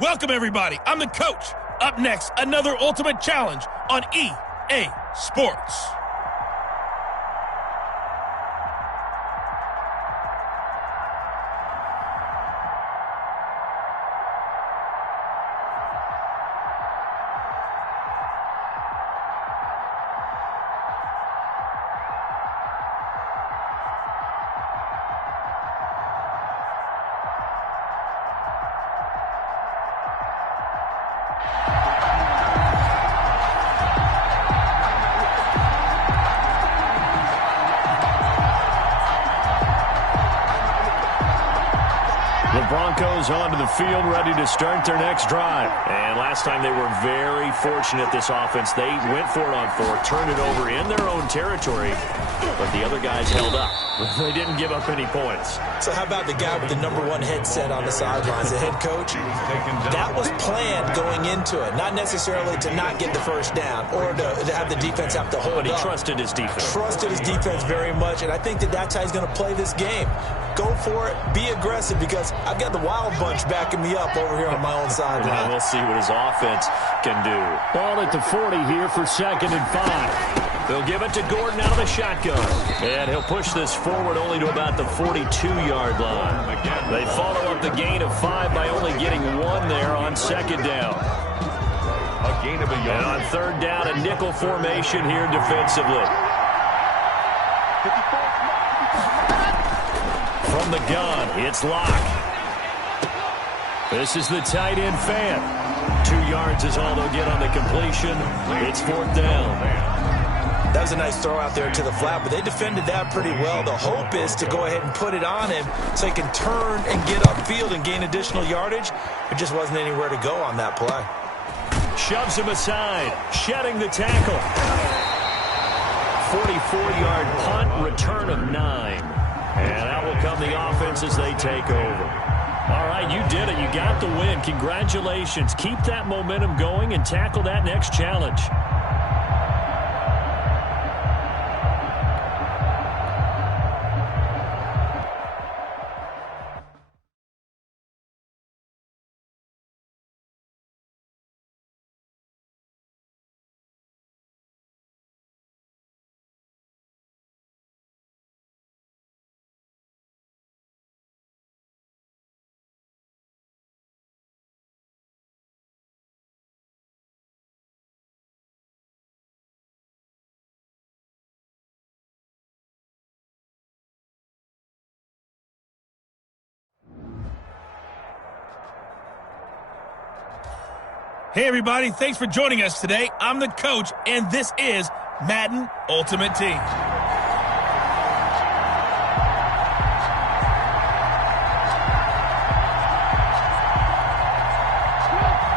Welcome, everybody. I'm the coach. Up next, another ultimate challenge on EA Sports. The Broncos onto the field, ready to start their next drive. And last time they were very fortunate, this offense. They went for it on fourth, turned it over in their own territory, but the other guys held up. They didn't give up any points. So how about the guy with the #1 headset on the sidelines, the head coach? That was planned going into it, not necessarily to not get the first down or to have the defense have to hold up. But he trusted his defense. Trusted his defense very much, and I think that's how he's going to play this game. Go for it, be aggressive, because I've got the wild bunch backing me up over here on my own sideline. We'll see what his offense can do. Ball at the 40 here for 2nd and 5. They'll give it to Gordon out of the shotgun. And he'll push this forward only to about the 42-yard line. They follow up the gain of 5 by only getting 1 there on 2nd down. A gain of a yard. And on 3rd down, a nickel formation here defensively. From the gun, it's Locke. This is the tight end fan. 2 yards is all they'll get on the completion. It's 4th down. That was a nice throw out there to the flat, but they defended that pretty well. The hope is to go ahead and put it on him so he can turn and get upfield and gain additional yardage. There just wasn't anywhere to go on that play. Shoves him aside, shedding the tackle. 44-yard punt, return of 9. And out will come the offense as they take over. All right, you did it. You got the win. Congratulations. Keep that momentum going and tackle that next challenge. Hey, everybody. Thanks for joining us today. I'm the coach, and this is Madden Ultimate Team.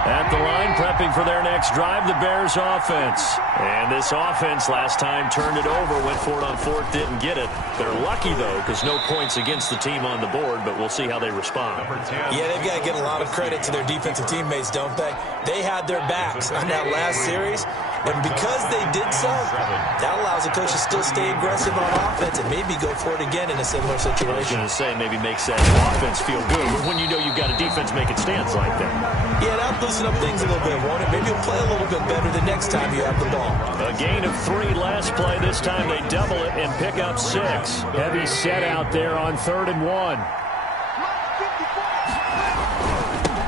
At the line, prepping for their next drive, the Bears offense. And this offense last time turned it over, went for it on 4th, didn't get it. They're lucky, though, because no points against the team on the board, but we'll see how they respond. Yeah, they've got to get a lot of credit to their defensive teammates, don't they? They had their backs on that last series, and because they did so, that allows the coach to still stay aggressive on offense and maybe go for it again in a similar situation. I was going to say, maybe makes that offense feel good, but when you know you've got a defense making stands like that. Yeah, that'll loosen up things a little bit, won't it? Maybe you'll play a little bit better the next time you have the ball. A gain of 3 last play. This time they double it and pick up 6. Heavy set out there on 3rd and 1.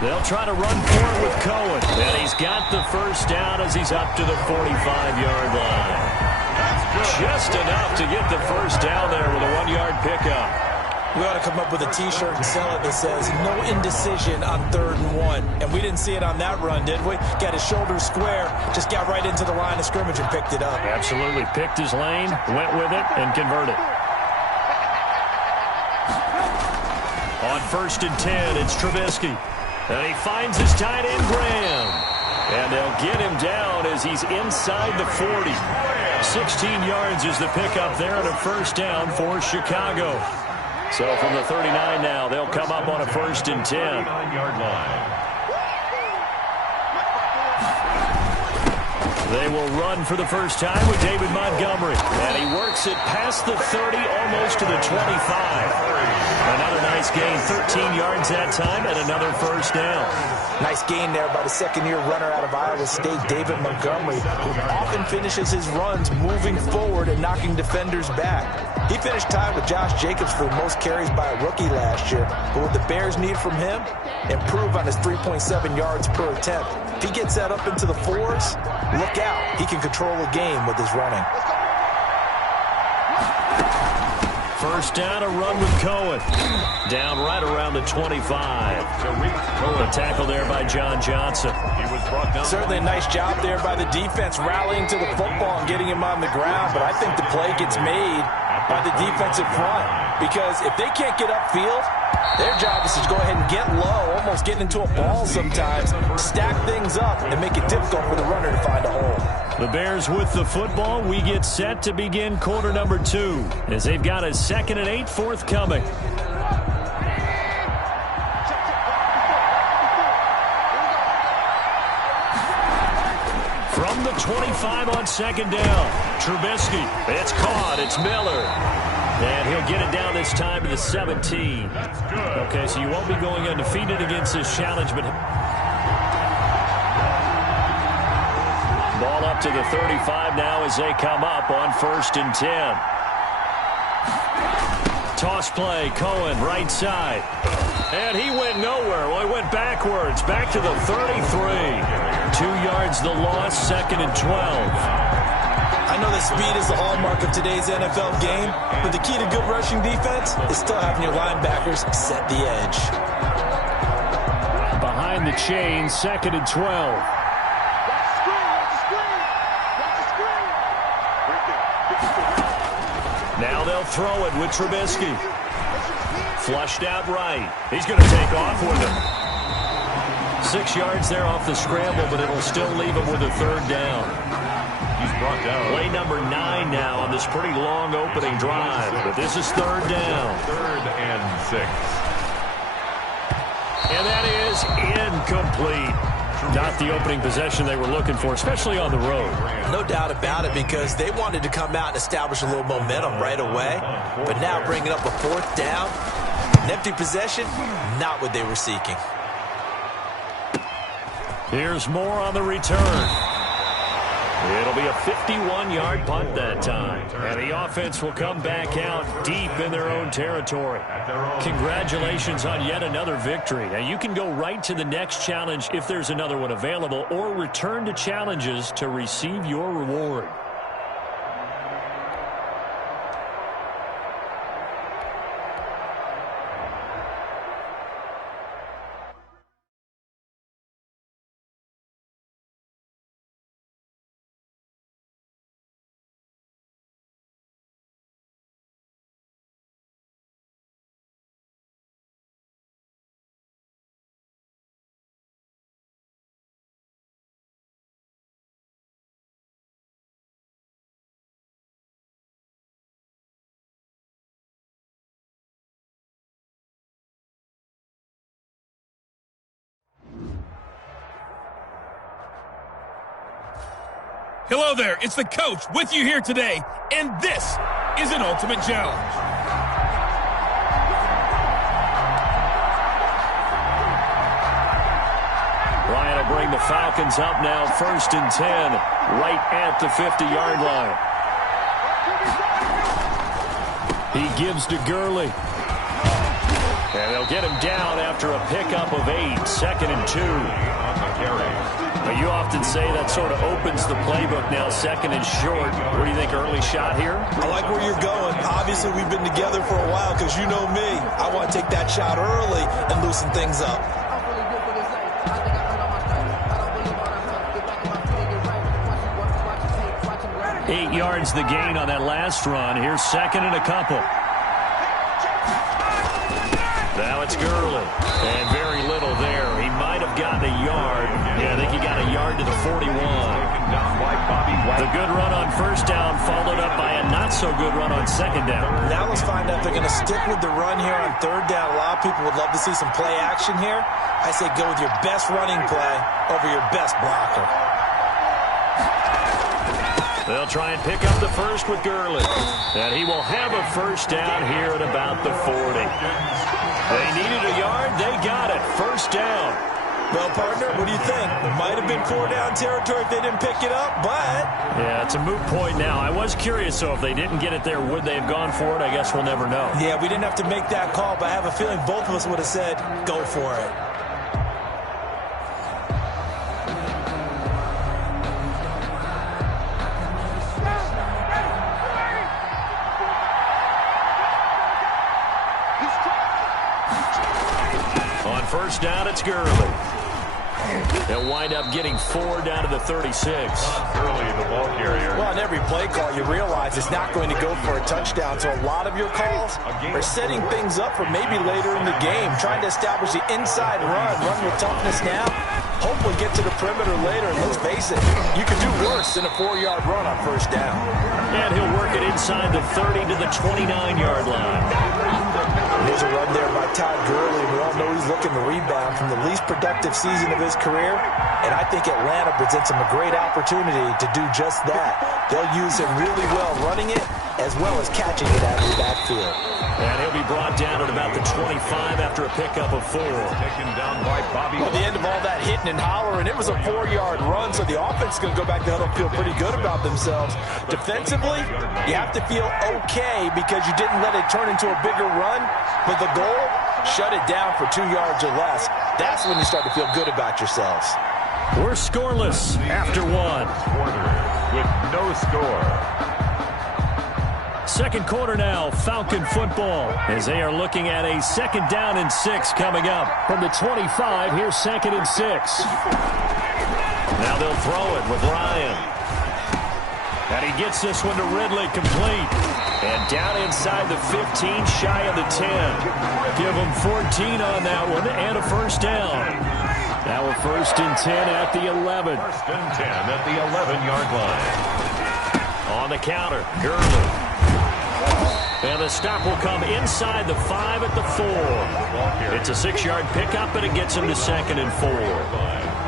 They'll try to run for it with Cohen. And he's got the first down as he's up to the 45-yard line. Just enough to get the first down there with a 1-yard pickup. We ought to come up with a T-shirt and sell it that says, no indecision on 3rd and 1. And we didn't see it on that run, did we? Got his shoulders square, just got right into the line of scrimmage and picked it up. Absolutely. Picked his lane, went with it, and converted. On 1st and 10, it's Trubisky. And he finds his tight end, Graham. And they'll get him down as he's inside the 40. 16 yards is the pickup there and a first down for Chicago. So from the 39 now, they'll come up on a 1st and 10. They will run for the first time with David Montgomery. And he works it past the 30, almost to the 25. Another nice gain, 13 yards that time, and another first down. Nice gain there by the second-year runner out of Iowa State, David Montgomery, who often finishes his runs moving forward and knocking defenders back. He finished tied with Josh Jacobs for the most carries by a rookie last year. But what the Bears need from him, improve on his 3.7 yards per attempt. If he gets that up into the fours, look out. He can control the game with his running. First down, a run with Cohen. Down right around the 25. A tackle there by John Johnson. He was brought down. Certainly a nice job there by the defense rallying to the football and getting him on the ground. But I think the play gets made by the defensive front. Because if they can't get upfield, their job is to go ahead and get low, almost get into a ball sometimes, stack things up, and make it difficult for the runner to find a hole. The Bears with the football. We get set to begin quarter number 2 as they've got a 2nd and 8 forthcoming. From the 25 on 2nd down, Trubisky. It's caught. It's Miller. And he'll get it down this time to the 17. Okay, so you won't be going undefeated against this challenge, but ball up to the 35 now as they come up on 1st and 10. Toss play, Cohen, right side. And he went nowhere. Well, he went backwards, back to the 33. 2 yards the loss, 2nd and 12. I know that speed is the hallmark of today's NFL game, but the key to good rushing defense is still having your linebackers set the edge. Behind the chain, 2nd and 12. Now they'll throw it with Trubisky. Flushed out right. He's going to take off with it. 6 yards there off the scramble, but it'll still leave him with a 3rd down. He's brought down. Play number 9 now on this pretty long opening drive. But this is 3rd down. 3rd and 6. And that is incomplete. Not the opening possession they were looking for, especially on the road. No doubt about it, because they wanted to come out and establish a little momentum right away. But now bringing up a 4th down, an empty possession, not what they were seeking. Here's more on the return. It'll be a 51-yard punt that time. And the offense will come back out deep in their own territory. Congratulations on yet another victory. Now, you can go right to the next challenge if there's another one available, or return to challenges to receive your reward. Hello there, it's the coach with you here today, and this is an Ultimate Challenge. Ryan will bring the Falcons up now, 1st and 10, right at the 50-yard line. He gives to Gurley. And they'll get him down after a pickup of 8, 2nd and 2. But you often say that sort of opens the playbook now, 2nd and short. What do you think, early shot here? I like where you're going. Obviously, we've been together for a while, because you know me. I want to take that shot early and loosen things up. Eight yards the gain on that last run. Here's 2nd and a couple. Now it's Gurley. And very little there. He might have gotten a yard. Yeah, I think he got a yard to the 41. The good run on 1st down followed up by a not-so-good run on 2nd down. Now let's find out if they're going to stick with the run here on 3rd down. A lot of people would love to see some play action here. I say go with your best running play over your best blocker. They'll try and pick up the first with Gurley. And he will have a first down here at about the 40. They needed a yard. They got it. First down. Well, partner, what do you think? It might have been 4-down territory if they didn't pick it up, but... Yeah, it's a moot point now. I was curious, so if they didn't get it there, would they have gone for it? I guess we'll never know. Yeah, we didn't have to make that call, but I have a feeling both of us would have said, go for it. On first down, it's Gurley. They'll wind up getting 4 down to the 36. Gurley, the ball carrier. Well, on every play call, you realize it's not going to go for a touchdown, so a lot of your calls are setting things up for maybe later in the game, trying to establish the inside run with toughness now, hopefully get to the perimeter later, and let's face it, you can do worse than a 4-yard run on first down. And he'll work it inside the 30 to the 29-yard line. There's a run there by Todd Gurley. We all know he's looking to rebound from the least productive season of his career, and I think Atlanta presents him a great opportunity to do just that. They'll use him really well running it as well as catching it out of the backfield. And he'll be brought down at about the 25 after a pickup of 4. Taken down by Bobby. At the end of all that hitting and hollering, it was a 4-yard run, so the offense is going to go back to huddle and feel pretty good about themselves. Defensively, you have to feel okay because you didn't let it turn into a bigger run, but the goal, shut it down for 2 yards or less. That's when you start to feel good about yourselves. We're scoreless after 1. Quarter with no score. Second quarter now, Falcon football, as they are looking at a 2nd down and 6 coming up. From the 25, here's 2nd and 6. Now they'll throw it with Ryan. And he gets this one to Ridley, complete. And down inside the 15, shy of the 10. Give him 14 on that one and a first down. Now a 1st and 10 at the 11. 1st and 10 at the 11-yard line. On the counter, Gurley. And the stop will come inside the 5 at the 4. It's a 6-yard pickup, and it gets him to 2nd and 4.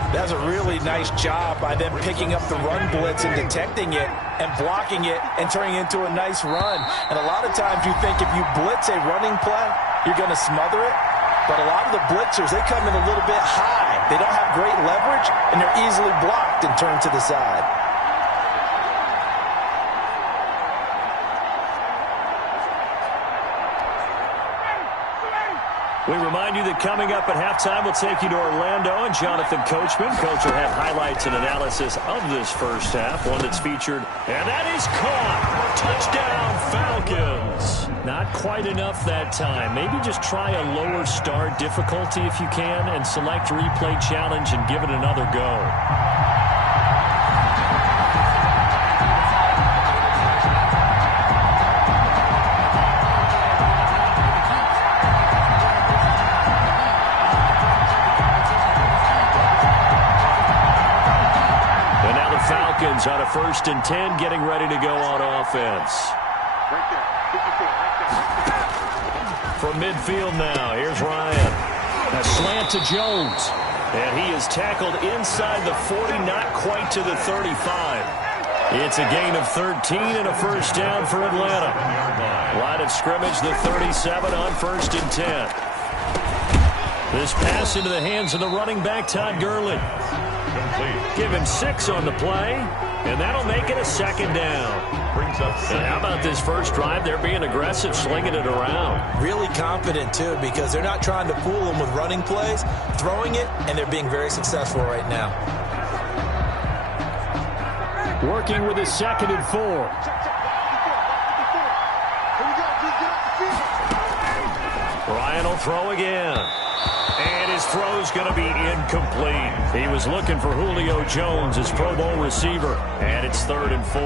That's a really nice job by them picking up the run blitz and detecting it and blocking it and turning it into a nice run. And a lot of times you think if you blitz a running play, you're going to smother it. But a lot of the blitzers, they come in a little bit high. They don't have great leverage, and they're easily blocked and turned to the side. We remind you that coming up at halftime, we'll take you to Orlando and Jonathan Coachman. Coach will have highlights and analysis of this first half, one that's featured. And that is caught. Touchdown, Falcons. Not quite enough that time. Maybe just try a lower start difficulty if you can and select replay challenge and give it another go. On a 1st and 10, getting ready to go on offense. From midfield now, here's Ryan. A slant to Jones. And he is tackled inside the 40, not quite to the 35. It's a gain of 13 and a first down for Atlanta. Line of scrimmage, the 37 on 1st and 10. This pass into the hands of the running back, Todd Gurley. Give him 6 on the play, and that'll make it a 2nd down. Brings up 7. And how about this first drive? They're being aggressive, slinging it around. Really confident, too, because they're not trying to fool them with running plays, throwing it, and they're being very successful right now. Working with his 2nd and 4. Ryan will throw again. And his throw's going to be incomplete. He was looking for Julio Jones, his Pro Bowl receiver. And it's 3rd and 4.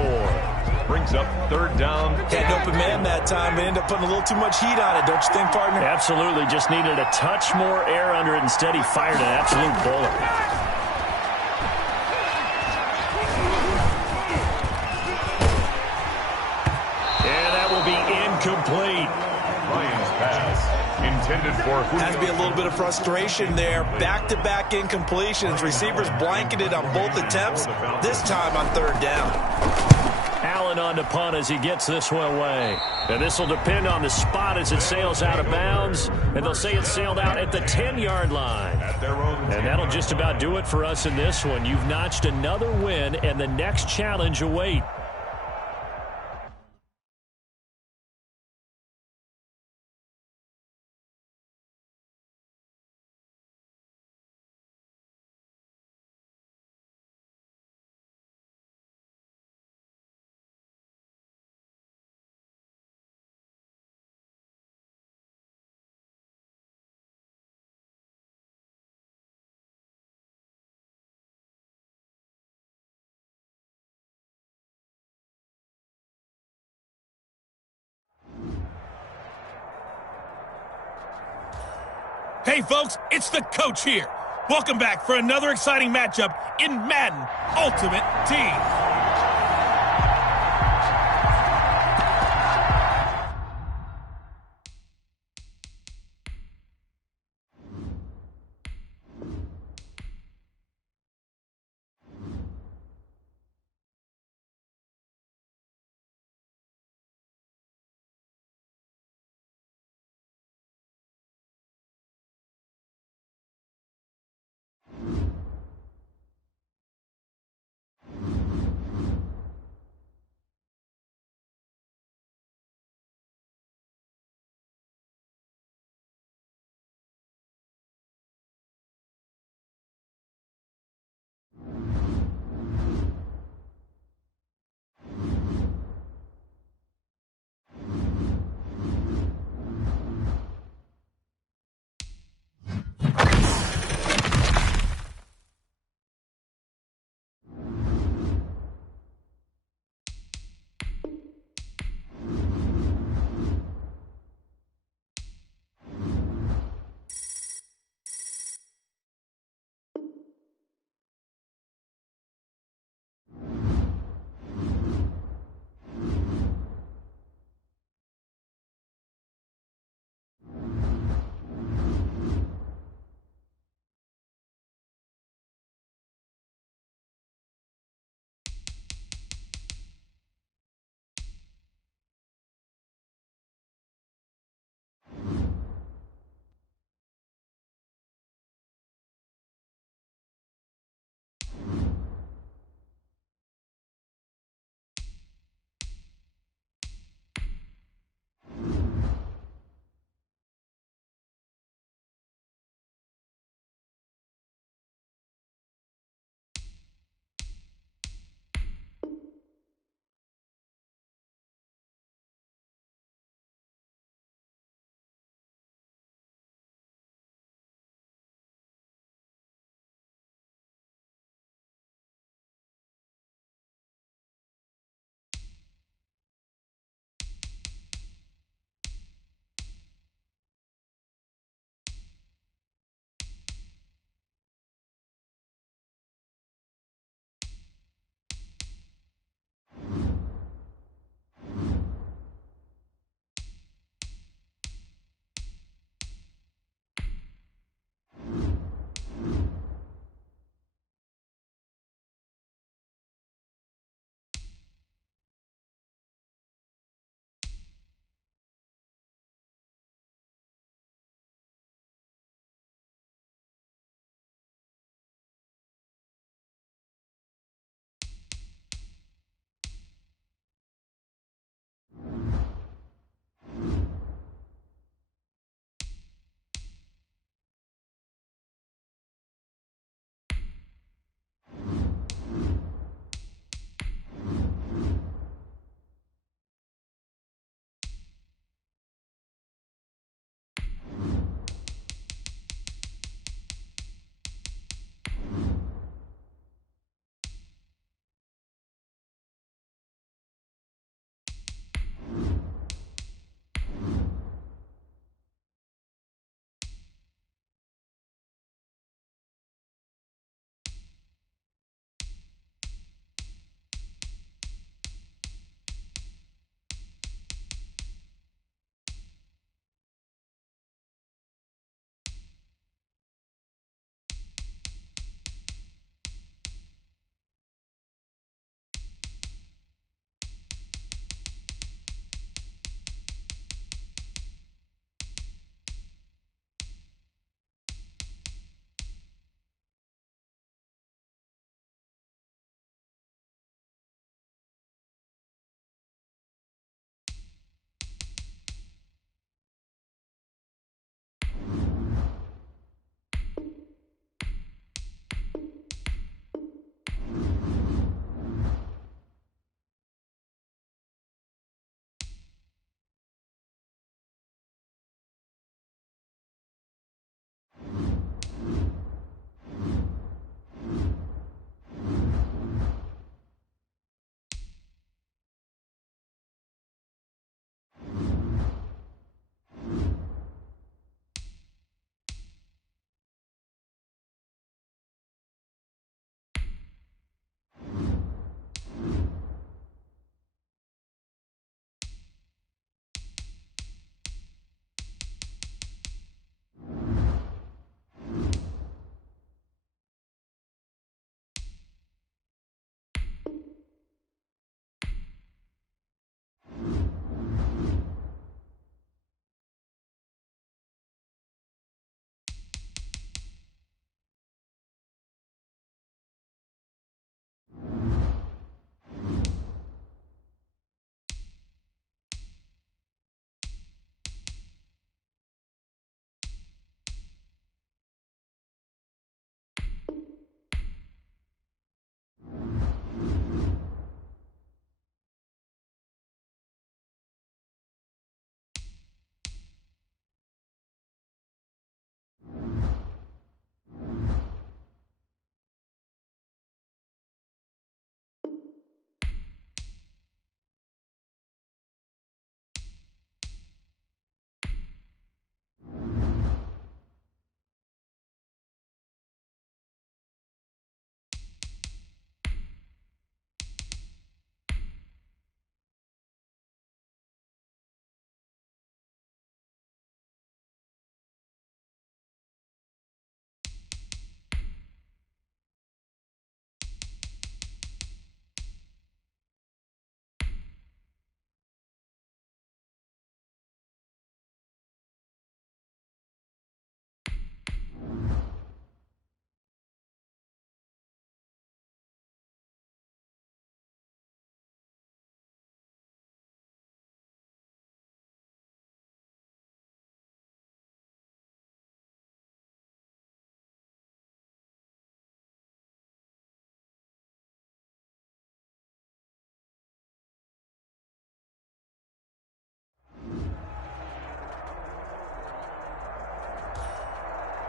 Brings up 3rd down. Had an open man that time, but ended up putting a little too much heat on it, don't you think, partner? Absolutely. Just needed a touch more air under it. Instead, he fired an absolute bullet. And that will be incomplete. Ryan's pass. Intended for Julio. Has to be a little bit of frustration there. Back-to-back incompletions. Receivers blanketed on both attempts, this time on 3rd down. Allen on to punt as he gets this one away. And this will depend on the spot as it sails out of bounds. And they'll say it sailed out at the 10-yard line. And that'll just about do it for us in this one. You've notched another win, and the next challenge awaits. Hey folks, it's the coach here. Welcome back for another exciting matchup in Madden Ultimate Team.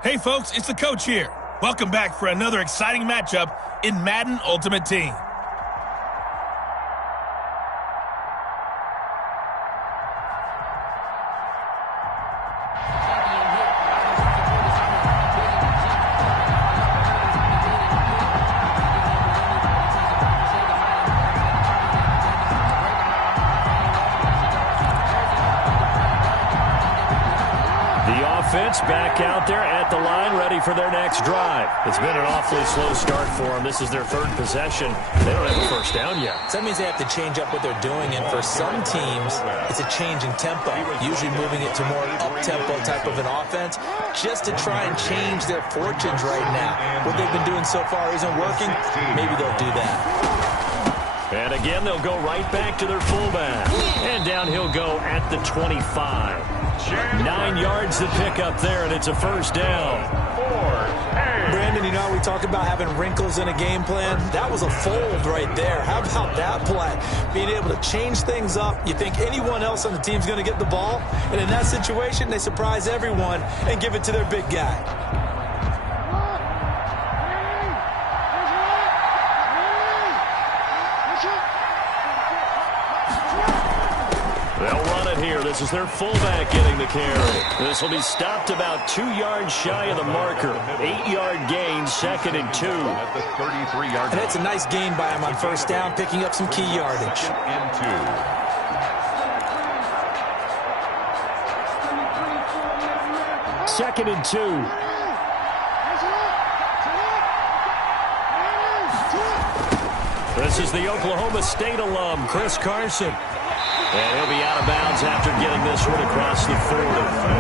Hey folks, it's the coach here. Welcome back for another exciting matchup in Madden Ultimate Team. Offense back out there at the line, ready for their next drive. It's been an awfully slow start for them. This is their third possession. They don't have a first down yet. So that means they have to change up what they're doing, and for some teams, it's a change in tempo, usually moving it to more up-tempo type of an offense, just to try and change their fortunes right now. What they've been doing so far isn't working. Maybe they'll do that. And again, they'll go right back to their fullback. And down he'll go at the 25. 9 yards to pick up there, and it's a first down. Brandon, you know how we talk about having wrinkles in a game plan? That was a fold right there. How about that play? Being able to change things up. You think anyone else on the team's going to get the ball? And in that situation, they surprise everyone and give it to their big guy. This is their fullback getting the carry. This will be stopped about 2 yards shy of the marker. 8-yard gain, 2nd and 2. At the 33-yard and it's a nice gain by him on first down, picking up some key yardage. And 2. 2nd and 2. This is the Oklahoma State alum, Chris Carson. And he'll be out of bounds after getting this one across the 40.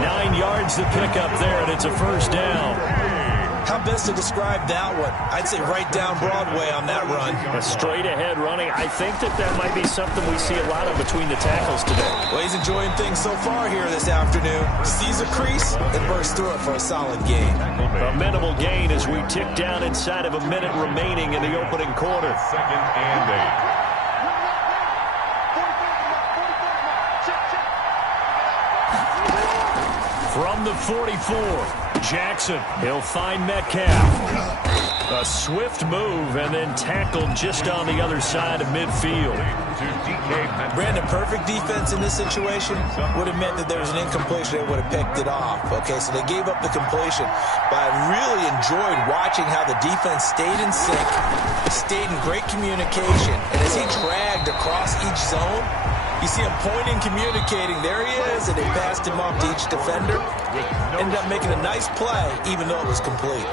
9 yards to pick up there, and it's a first down. How best to describe that one? I'd say right down Broadway on that run. A straight-ahead running. I think that might be something we see a lot of between the tackles today. Well, he's enjoying things so far here this afternoon. Sees a crease and bursts through it for a solid gain. A minimal gain as we tick down inside of a minute remaining in the opening quarter. 2nd and 8. From the 44, Jackson. He'll find Metcalf. A swift move and then tackled just on the other side of midfield. Brandon, perfect defense in this situation would have meant that there was an incompletion. They would have picked it off. Okay, so they gave up the completion. But I really enjoyed watching how the defense stayed in sync, stayed in great communication. And as he dragged across each zone, you see him pointing, communicating. There he is, and they passed him off to each defender. Ended up making a nice play, even though it was complete.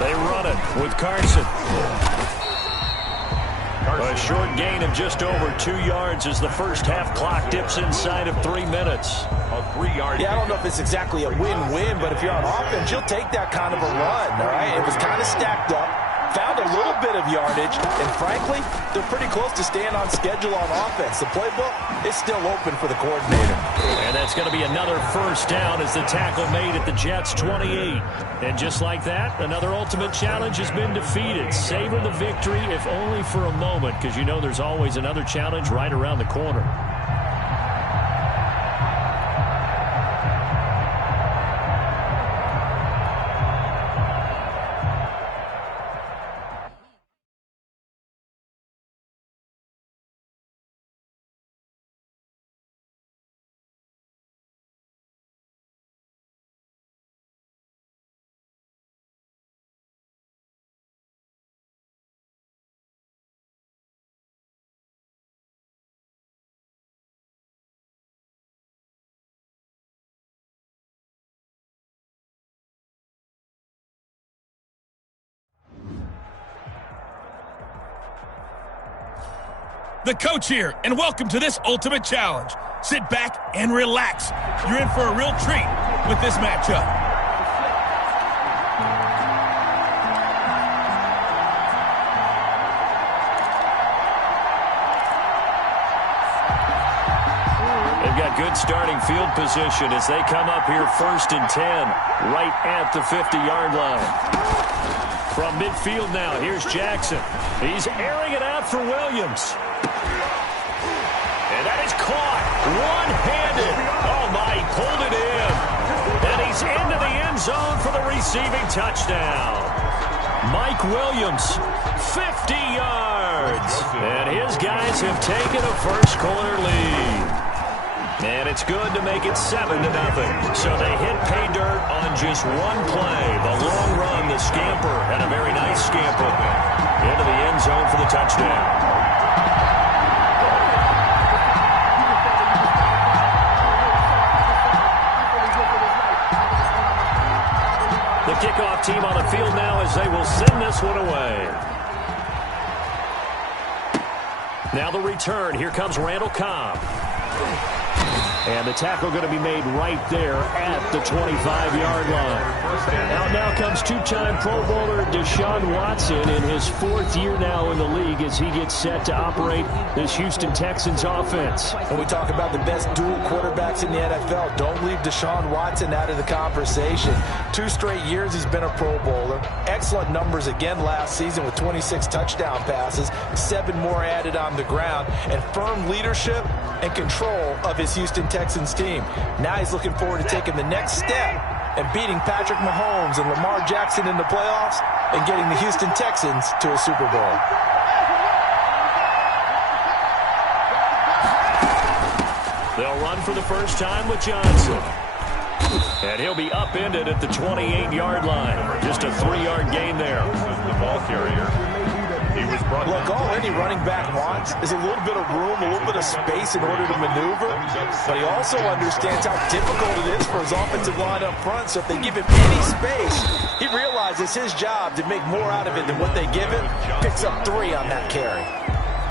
They run it with Carson. A short gain of just over 2 yards as the first half clock dips inside of 3 minutes. A 3-yard. Yeah, I don't know if it's exactly a win-win, but if you're on offense, you'll take that kind of a run, all right? It was kind of stacked up, found a little bit of yardage, and frankly, they're pretty close to staying on schedule on offense. The playbook is still open for the coordinator. And that's going to be another first down as the tackle made at the Jets' 28. And just like that, another ultimate challenge has been defeated. Savor the victory, if only for a moment, because you know there's always another challenge right around the corner. The coach here, and welcome to this ultimate challenge. Sit back and relax. You're in for a real treat with this matchup. They've got good starting field position as they come up here 1st and 10, right at the 50-yard line. From midfield now, here's Jackson. He's airing it out for Williams. And that It's caught. One-handed. Oh, my, he pulled it in. And he's into the end zone for the receiving touchdown. Mike Williams, 50 yards. And his guys have taken a first-quarter lead. And it's good to make it 7-0. So they hit pay dirt on just one play. The long run, the scamper, and a very nice scamper into the end zone for the touchdown. The kickoff team on the field now as they will send this one away. Now the return. Here comes Randall Cobb. And the tackle going to be made right there at the 25-yard line. Out now comes two-time Pro Bowler Deshaun Watson in his 4th year now in the league as he gets set to operate this Houston Texans offense. When we talk about the best dual quarterbacks in the NFL, don't leave Deshaun Watson out of the conversation. 2 straight years he's been a Pro Bowler. Excellent numbers again last season with 26 touchdown passes, 7 more added on the ground, and firm leadership and control of his Houston Texans team. Now he's looking forward to taking the next step and beating Patrick Mahomes and Lamar Jackson in the playoffs and getting the Houston Texans to a Super Bowl. They'll run for the first time with Johnson. And he'll be upended at the 28-yard line. Just a 3-yard gain there. The ball carrier. He was brought. Look, all any running back wants is a little bit of room, a little bit of space in order to maneuver. But he also understands how difficult it is for his offensive line up front. So if they give him any space, he realizes his job to make more out of it than what they give him. Picks up 3 on that carry.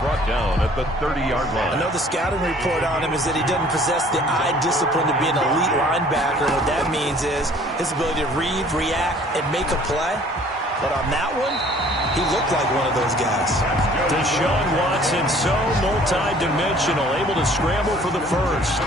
Brought down at the 30-yard line. I know the scouting report on him is that he doesn't possess the eye discipline to be an elite linebacker. What that means is his ability to read, react, and make a play. But on that one, he looked like one of those guys. Deshaun Watson, so multi-dimensional, able to scramble for the first.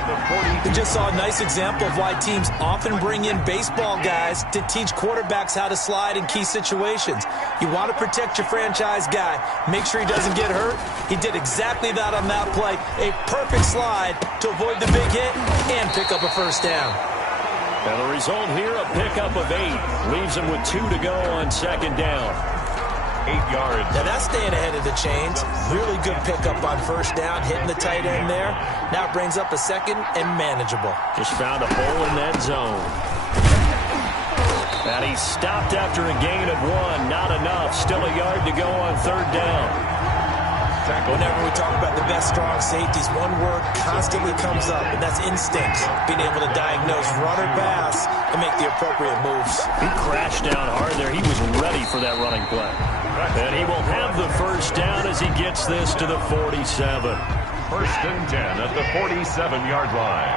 We just saw a nice example of why teams often bring in baseball guys to teach quarterbacks how to slide in key situations. You want to protect your franchise guy. Make sure he doesn't get hurt. He did exactly that on that play. A perfect slide to avoid the big hit and pick up a first down. And the result here, a pickup of 8. Leaves him with 2 to go on second down. 8 yards. Now that's staying ahead of the chains. Really good pickup on first down, hitting the tight end there. Now brings up a second and manageable. Just found a hole in that zone. And he stopped after a gain of 1. Not enough. Still a yard to go on third down. Whenever we talk about the best strong safeties, one word constantly comes up, and that's instinct. Being able to diagnose run or pass and make the appropriate moves. He crashed down hard there. He was ready for that running play. And he will have the first down as he gets this to the 47. First and 10 at the 47-yard line.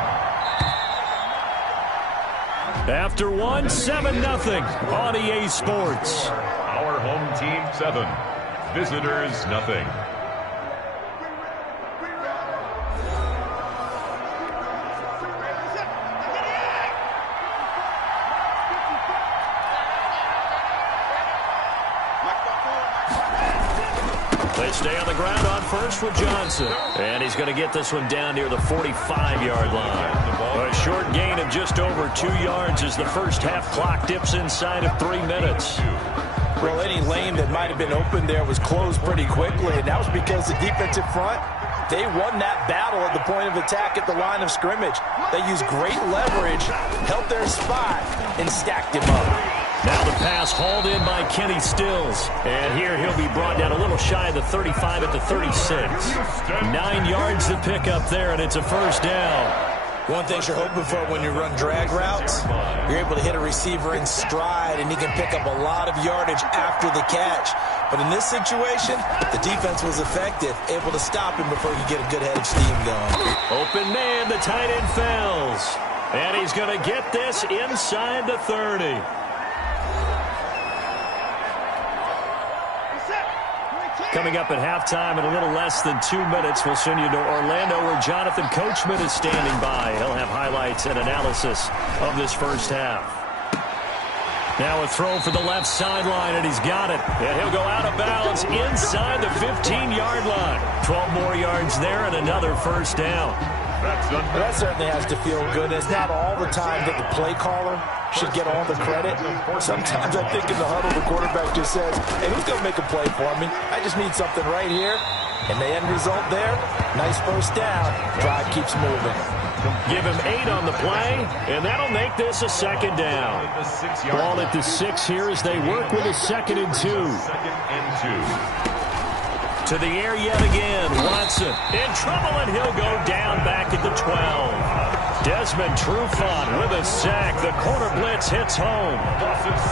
After 1, 7-0 on EA Sports. Our home team 7. Visitors nothing. They stay on the ground on first with Johnson. And he's going to get this one down near the 45-yard line. A short gain of just over 2 yards as the first half clock dips inside of 3 minutes. Well, any lane that might have been open there was closed pretty quickly, and that was because the defensive front, they won that battle at the point of attack at the line of scrimmage. They used great leverage, held their spot, and stacked him up. Now the pass hauled in by Kenny Stills. And here he'll be brought down a little shy of the 35 at the 36. 9 yards to pick up there, and it's a first down. One thing you're hoping for when you run drag routes, you're able to hit a receiver in stride, and he can pick up a lot of yardage after the catch. But in this situation, the defense was effective, able to stop him before you get a good head of steam going. Open man, the tight end Fells. And he's going to get this inside the 30. Coming up at halftime in a little less than 2 minutes, we'll send you to Orlando where Jonathan Coachman is standing by. He'll have highlights and analysis of this first half. Now a throw for the left sideline, and he's got it. And he'll go out of bounds inside the 15-yard line. 12 more yards there and another first down. That certainly has to feel good. It's not all the time that the play caller should get all the credit. Sometimes I think in the huddle, the quarterback just says, hey, who's going to make a play for me? I just need something right here. And the end result there, nice first down. Drive keeps moving. Give him 8 on the play, and that'll make this a second down. Ball at the 6 here as they work with a 2nd and 2. To the air yet again. Watson in trouble, and he'll go down back at the 12. Desmond Trufant with a sack. The corner blitz hits home.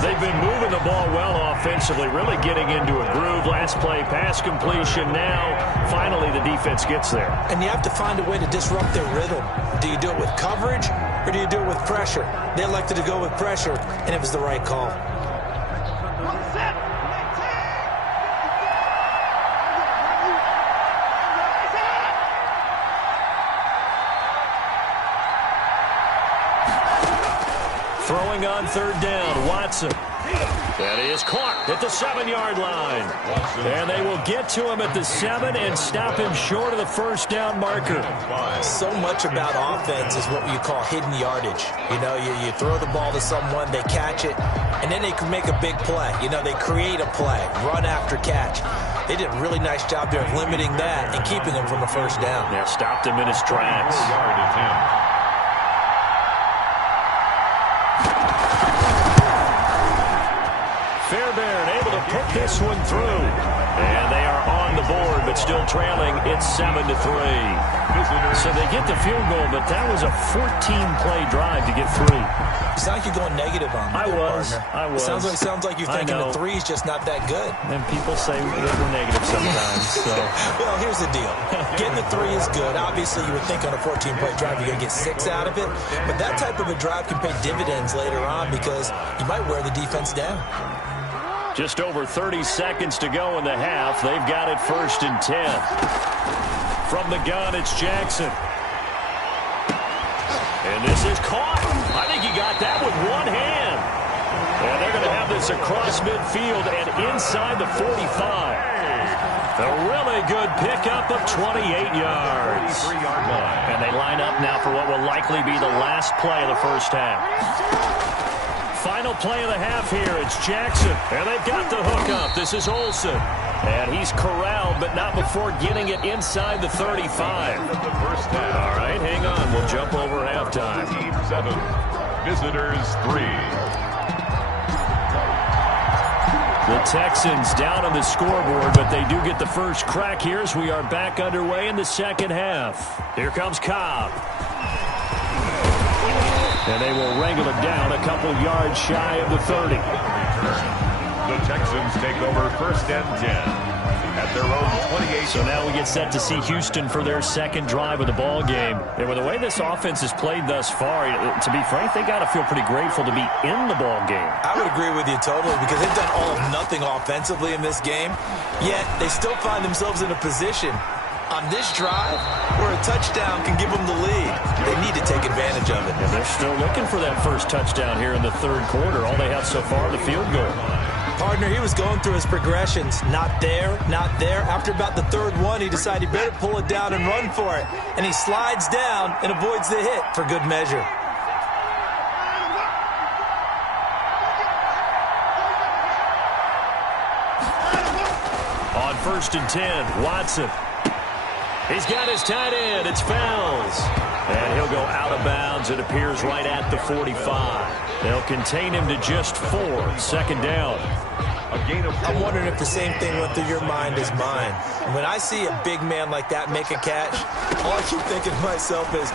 They've been moving the ball well offensively, really getting into a groove. Last play, pass completion. Now, finally, the defense gets there. And you have to find a way to disrupt their rhythm. Do you do it with coverage, or do you do it with pressure? They elected to go with pressure, and it was the right call. Throwing on 3rd down, Watson. That is caught at the 7-yard line. And they will get to him at the 7 and stop him short of the first down marker. So much about offense is what you call hidden yardage. You know, you throw the ball to someone, they catch it, and then they can make a big play. You know, they create a play, run after catch. They did a really nice job there of limiting that and keeping him from a first down. Yeah, stopped him in his tracks. Fairbairn able to put this one through. And they are on the board, but still trailing. It's 7-3. So they get the field goal, but that was a 14-play drive to get 3. It sounds like you're going negative on me. I was. It sounds like you're thinking the 3 is just not that good. And people say that we're negative sometimes. So. Well, here's the deal. Getting the 3 is good. Obviously, you would think on a 14-play drive you're going to get 6 out of it. But that type of a drive can pay dividends later on because you might wear the defense down. Just over 30 seconds to go in the half. They've got it 1st and 10. From the gun, it's Jackson. And this is caught. I think he got that with one hand. And they're going to have this across midfield and inside the 45. A really good pickup of 28 yards. And they line up now for what will likely be the last play of the first half. Final play of the half here. It's Jackson. And they've got the hook up. This is Olsen. And he's corralled, but not before getting it inside the 35. All right, hang on. We'll jump over halftime. 7, visitors 3. The Texans down on the scoreboard, but they do get the first crack here as we are back underway in the second half. Here comes Cobb. And they will wrangle it down a couple yards shy of the 30. The Texans take over 1st and 10 at their own 28. So now we get set to see Houston for their second drive of the ball game. And with the way this offense has played thus far, to be frank, they got to feel pretty grateful to be in the ball game. I would agree with you totally because they've done all of nothing offensively in this game, yet they still find themselves in a position on this drive where a touchdown can give them the lead. They need to take advantage of it. And they're still looking for that first touchdown here in the 3rd quarter. All they have so far, the field goal. Partner, he was going through his progressions. Not there, not there. After about the 3rd one, he decided he better pull it down and run for it. And he slides down and avoids the hit for good measure. On 1st and 10, Watson. He's got his tight end. It's Fells. And he'll go out of bounds. It appears right at the 45. They'll contain him to just 4. 2nd down. I'm wondering if the same thing went through your mind as mine. When I see a big man like that make a catch, all I keep thinking to myself is,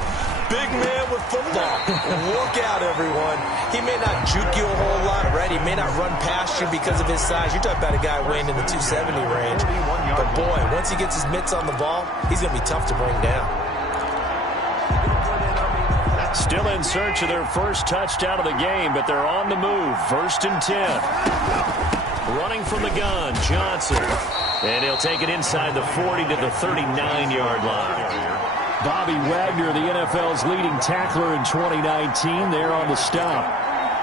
big man with football. Look out, everyone. He may not juke you a whole lot, right? He may not run past you because of his size. You're talking about a guy weighing in the 270 range. But, boy, once he gets his mitts on the ball, he's going to be tough to bring down. Still in search of their first touchdown of the game, but they're on the move. 1st and 10. Running from the gun, Johnson. And he'll take it inside the 40 to the 39-yard line. Bobby Wagner, the NFL's leading tackler in 2019, there on the stop.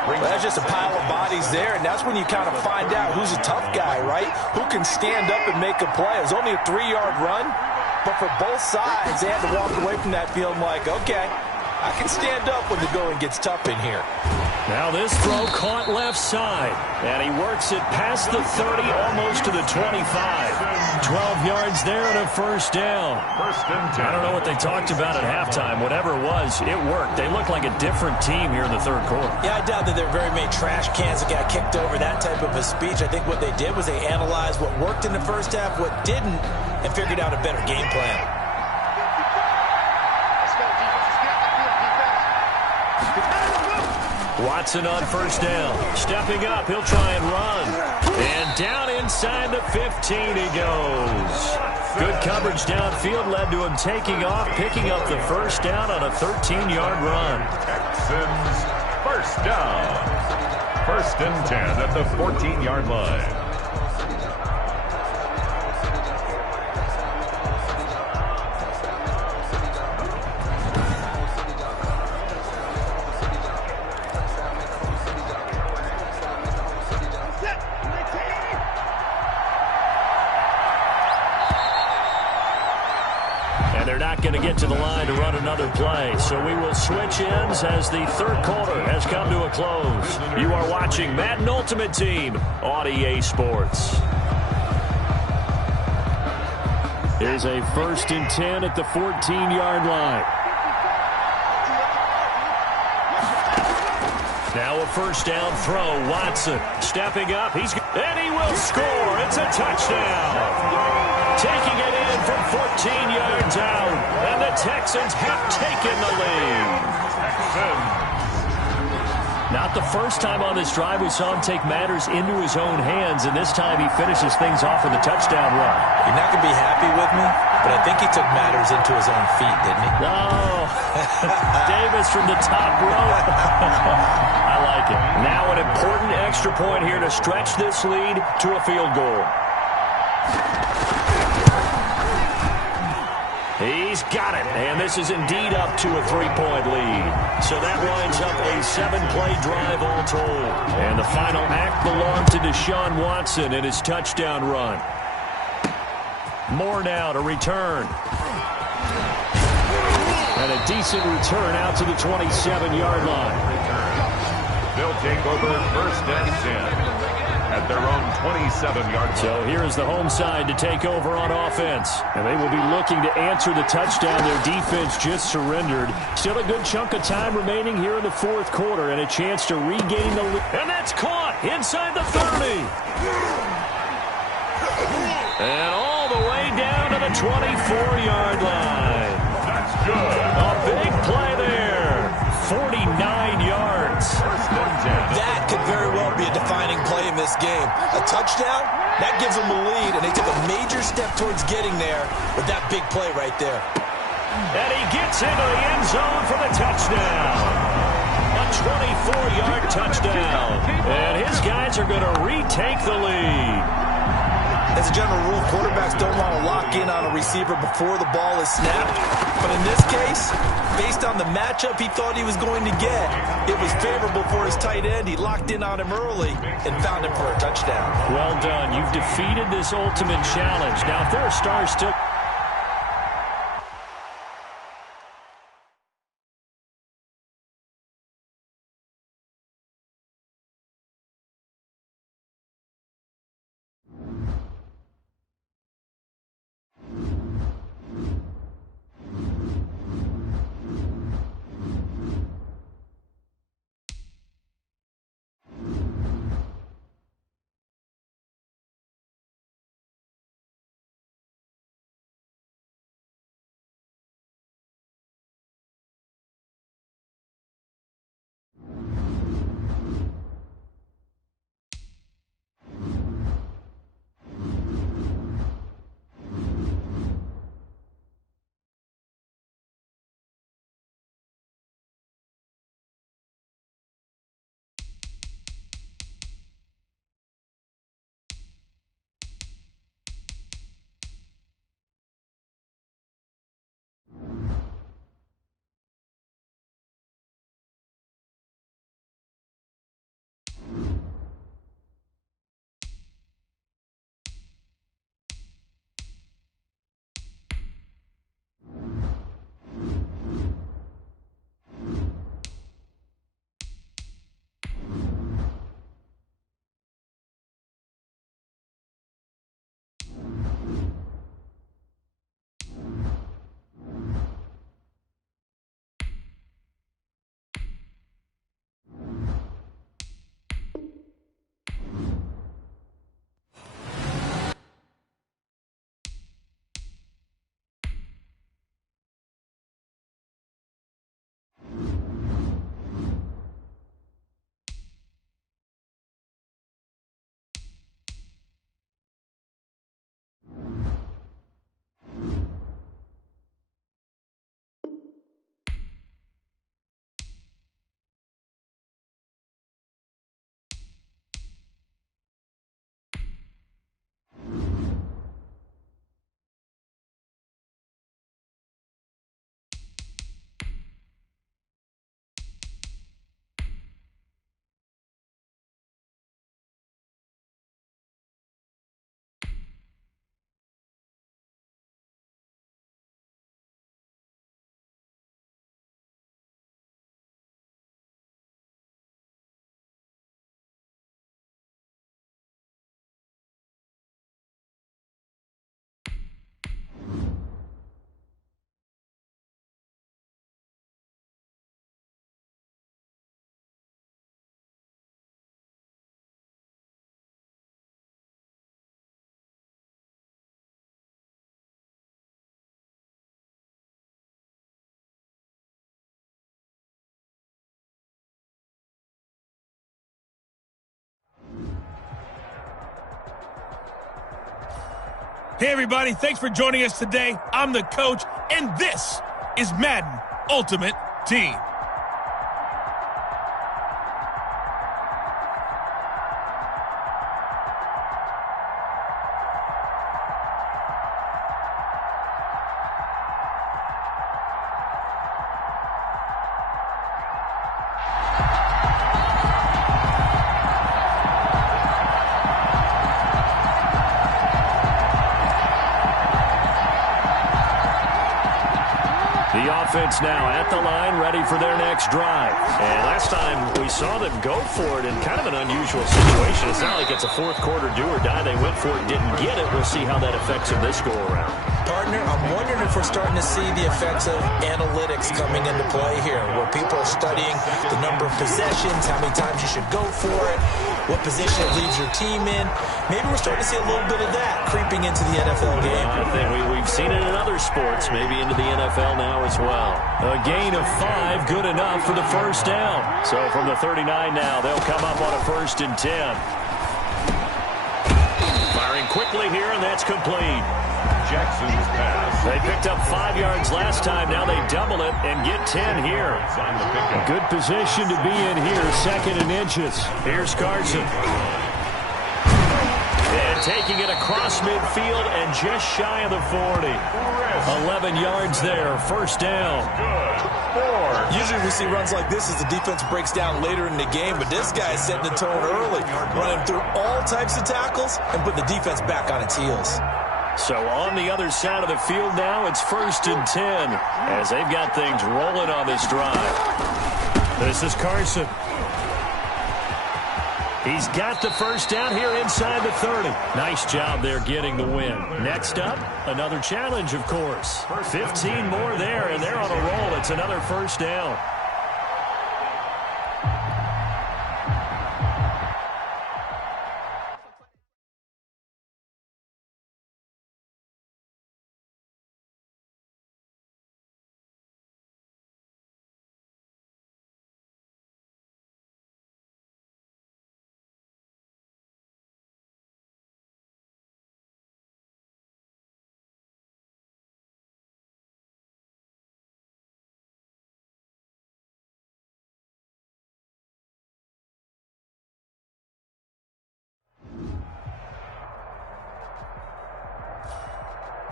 Well, that's just a pile of bodies there, and that's when you kind of find out who's a tough guy, right? Who can stand up and make a play. It was only a 3-yard run, but for both sides, they had to walk away from that feeling like, okay, I can stand up when the going gets tough in here. Now this throw caught left side, and he works it past the 30, almost to the 25. 12 yards there and a first down. I don't know what they talked about at halftime. Whatever it was, it worked. They look like a different team here in the third quarter. Yeah, I doubt that there were very many trash cans that got kicked over, that type of a speech. I think what they did was they analyzed what worked in the first half, what didn't, and figured out a better game plan. Watson on first down. Stepping up, he'll try and run. And down inside the 15 he goes. Good coverage downfield led to him taking off, picking up the first down on a 13-yard run. Texans first down. 1st and 10 at the 14-yard line. Going to get to the line to run another play. So we will switch ends as the third quarter has come to a close. You are watching Madden Ultimate Team on EA Sports. Here's a 1st and 10 at the 14-yard line. Now a first down throw. Watson stepping up. And he will score. It's a touchdown. Taking it in from 14 yards out. And the Texans have taken the lead. Not the first time on this drive we saw him take matters into his own hands, and this time he finishes things off with a touchdown run. You're not going to be happy with me, but I think he took matters into his own feet, didn't he? No. Davis from the top rope. I like it. Now an important extra point here to stretch this lead to a field goal. He's got it, and this is indeed up to a 3-point lead. So that winds up a 7-play drive all told. And the final act belonged to Deshaun Watson in his touchdown run. More now to return. And a decent return out to the 27-yard line. They'll take over 1st and 10. At their own 27-yard line. So here is the home side to take over on offense. And they will be looking to answer the touchdown their defense just surrendered. Still a good chunk of time remaining here in the fourth quarter and a chance to regain the lead. And that's caught inside the 30. And all the way down to the 24-yard line. That's good. A big play there. 49 yards. 1st and 10. That could very well be a defining play in this game. A touchdown, that gives them a lead, and they took a major step towards getting there with that big play right there. And he gets into the end zone for the touchdown. A 24-yard touchdown. And his guys are going to retake the lead. As a general rule, quarterbacks don't want to lock in on a receiver before the ball is snapped. But in this case, based on the matchup he thought he was going to get, it was favorable for his tight end. He locked in on him early and found him for a touchdown. Well done. You've defeated this ultimate challenge. Now, if there are stars still... Hey, everybody. Thanks for joining us today. I'm the coach, and this is Madden Ultimate Team. The offense now at the line, ready for their next drive. And last time we saw them go for it in kind of an unusual situation. It's not like it's a fourth quarter do or die. They went for it, didn't get it. We'll see how that affects them this go-around. Partner, I'm wondering if we're starting to see the effects of analytics coming into play here, where people are studying the number of possessions, how many times you should go for it, what position it leaves your team in. Maybe we're starting to see a little bit of that creeping into the NFL game. I think we've seen it in other sports, maybe into the NFL now as well. A gain of 5, good enough for the first down. So from the 39 now, they'll come up on a 1st and 10. Firing quickly here, and that's complete. Jackson's pass. They picked up 5 yards last time. Now they double it and get 10 here. Good position to be in here, 2nd and inches. Here's Carson. And taking it across midfield and just shy of the 40. 11 yards there, 1st down. Usually we see runs like this as the defense breaks down later in the game, but this guy is setting the tone early, running through all types of tackles and putting the defense back on its heels. So on the other side of the field now, it's 1st and 10 as they've got things rolling on this drive. This is Carson. He's got the first down here inside the 30. Nice job there getting the win. Next up, another challenge, of course. 15 more there, and they're on a roll. It's another 1st down.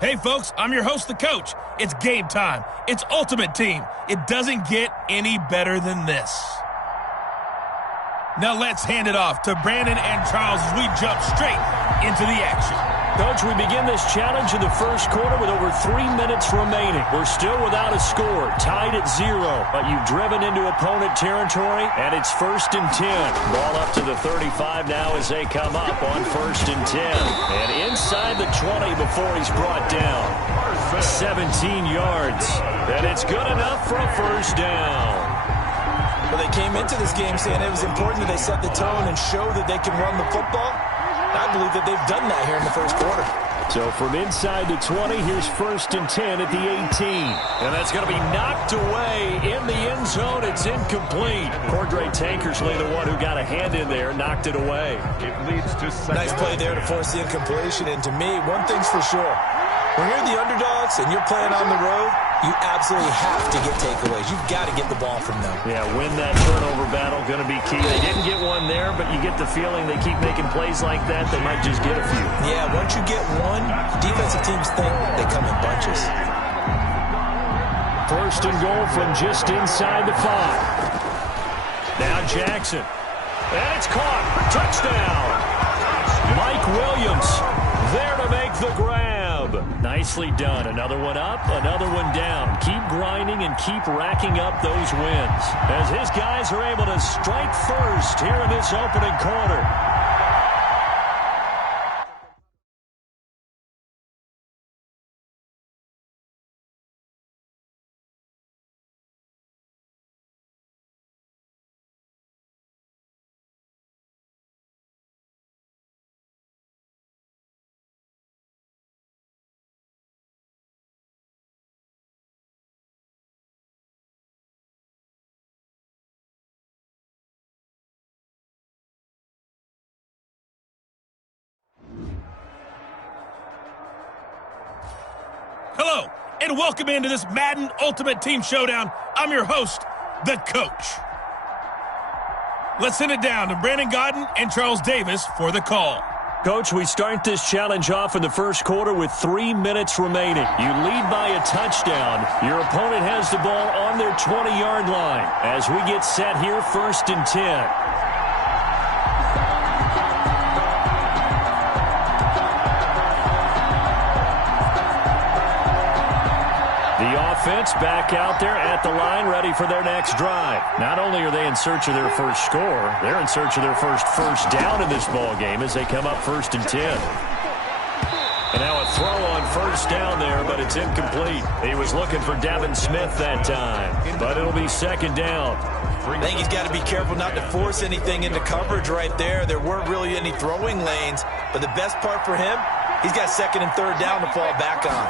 Hey, folks, I'm your host, the coach. It's game time. It's Ultimate Team. It doesn't get any better than this. Now let's hand it off to Brandon and Charles as we jump straight into the action. Coach, we begin this challenge in the 1st quarter with over 3 minutes remaining. We're still without a score, tied at 0. But you've driven into opponent territory, and it's 1st and 10. Ball up to the 35 now as they come up on 1st and 10. And inside the 20 before he's brought down. 17 yards. And it's good enough for a 1st down. Well, they came into this game saying it was important that they set the tone and show that they can run the football. I believe that they've done that here in the 1st quarter. So from inside the 20, here's 1st and 10 at the 18. And that's going to be knocked away in the end zone. It's incomplete. Cordray Tankersley, the one who got a hand in there, knocked it away. It leads to second. Nice play there to force the incompletion. And to me, one thing's for sure. When you're the underdogs and you're playing on the road, you absolutely have to get takeaways. You've got to get the ball from them. Yeah, win that turnover battle, going to be key. They didn't get one there, but you get the feeling they keep making plays like that, they might just get a few. Yeah, once you get one, defensive teams think they come in bunches. 1st and goal from just inside the 5. Now Jackson. And it's caught. Touchdown. Mike Williams there to make the grab. Nicely done. Another one up, another one down. Keep grinding and keep racking up those wins as his guys are able to strike first here in this opening quarter. and welcome into this Madden Ultimate Team Showdown. I'm your host, the Coach. Let's send it down to Brandon Godden and Charles Davis for the call. Coach, we start this challenge off in the first quarter with 3 minutes remaining. You lead by a touchdown. Your opponent has the ball on their 20-yard line. As we get set here, 1st and 10. Offense back out there at the line, ready for their next drive. Not only are they in search of their first score, they're in search of their first down in this ball game as they come up 1st and 10. And now a throw on 1st down there, but it's incomplete. He was looking for Devin Smith that time, but it'll be 2nd down. I think he's got to be careful not to force anything into coverage right there. There weren't really any throwing lanes, but the best part for him, he's got 2nd and 3rd down to fall back on.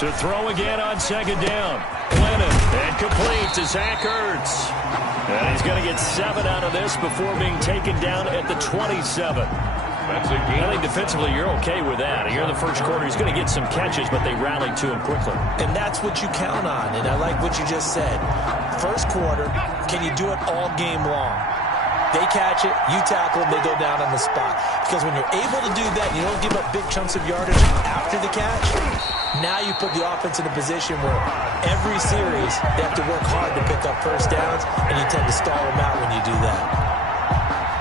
To throw again on 2nd down. Glennon, and complete to Zach Ertz. And he's going to get 7 out of this before being taken down at the 27. I think defensively you're okay with that. Here in the first quarter, he's going to get some catches, but they rallied to him quickly. And that's what you count on, and I like what you just said. First quarter, can you do it all game long? They catch it, you tackle them, they go down on the spot. Because when you're able to do that, you don't give up big chunks of yardage after the catch, now you put the offense in a position where every series they have to work hard to pick up 1st downs, and you tend to stall them out when you do that.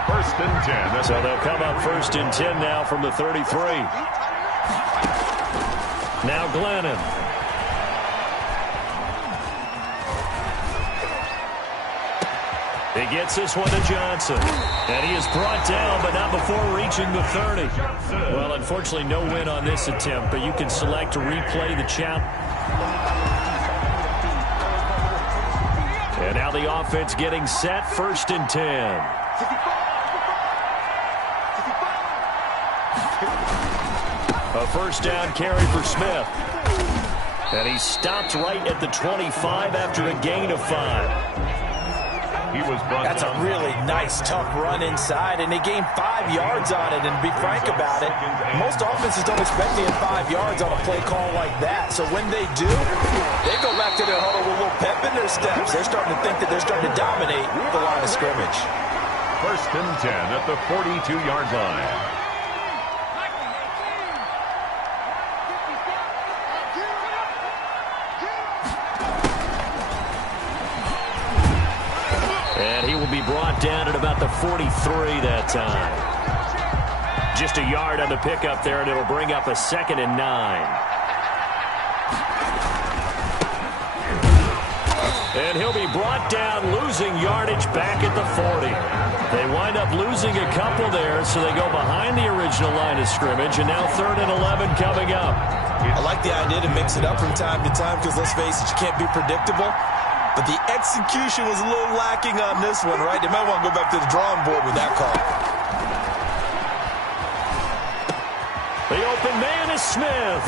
1st and 10. So they'll come up 1st and 10 now from the 33. Now Glennon. He gets this one to Johnson. And he is brought down, but not before reaching the 30. Well, unfortunately, no win on this attempt, but you can select to replay the challenge. And now the offense getting set, 1st and 10. A 1st down carry for Smith. And he stopped right at the 25 after a gain of 5. That's a really nice, tough run inside, and they gained 5 yards on it. And to be frank about it, most offenses don't expect to get 5 yards on a play call like that. So when they do, they go back to their huddle with a little pep in their steps. They're starting to think that they're starting to dominate the line of scrimmage. 1st and 10 at the 42-yard line. And he will be brought down at about the 43 that time. Just a yard on the pickup there, and it'll bring up a 2nd and 9. And he'll be brought down, losing yardage back at the 40. They wind up losing a couple there, so they go behind the original line of scrimmage, and now 3rd and 11 coming up. I like the idea to mix it up from time to time because, let's face it, you can't be predictable. But the execution was a little lacking on this one, right? They might want to go back to the drawing board with that call. The open man is Smith.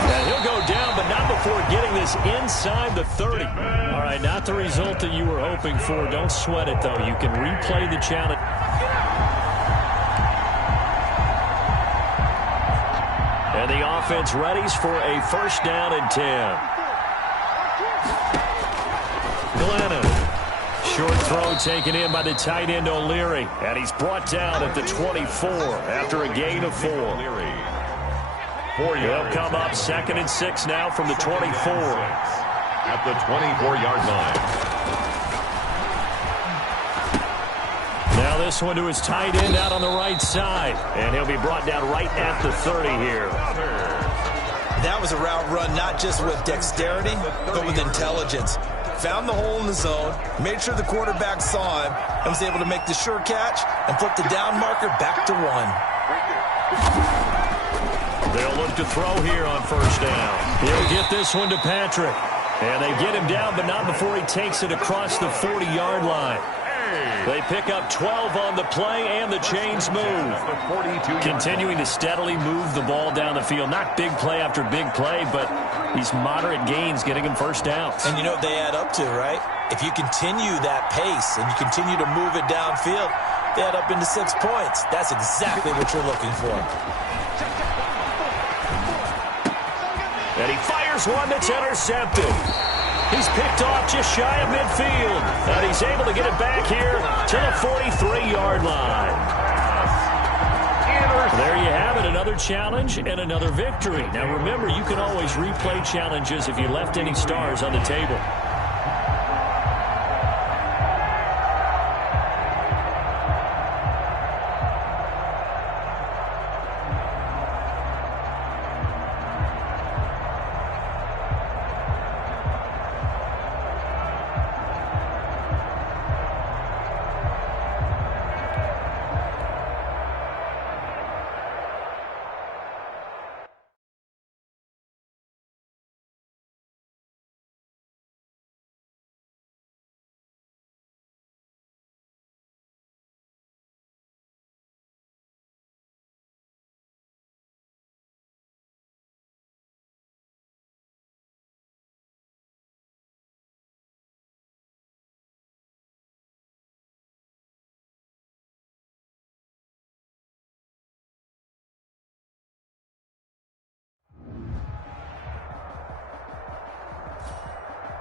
And he'll go down, but not before getting this inside the 30. All right, not the result that you were hoping for. Don't sweat it, though. You can replay the challenge. And the offense readies for a 1st down and 10. Glennon. Short throw taken in by the tight end O'Leary. And he's brought down at the 24 after a gain of 4. They'll come up 2nd and 6 now from the 24. At the 24-yard line. Now this one to his tight end out on the right side. And he'll be brought down right at the 30 here. That was a route run not just with dexterity, but with intelligence. Found the hole in the zone, made sure the quarterback saw him, and was able to make the sure catch and put the down marker back to 1. They'll look to throw here on 1st down. He'll get this one to Patrick. And they get him down, but not before he takes it across the 40-yard line. They pick up 12 on the play, and the chains move. Continuing to steadily move the ball down the field. Not big play after big play, but these moderate gains getting him 1st downs. And you know what they add up to, right? If you continue that pace and you continue to move it downfield, they add up into 6 points. That's exactly what you're looking for. And he fires one that's intercepted. He's picked off just shy of midfield. And he's able to get it back here to the 43-yard line. There you have it, another challenge and another victory. Now remember, you can always replay challenges if you left any stars on the table.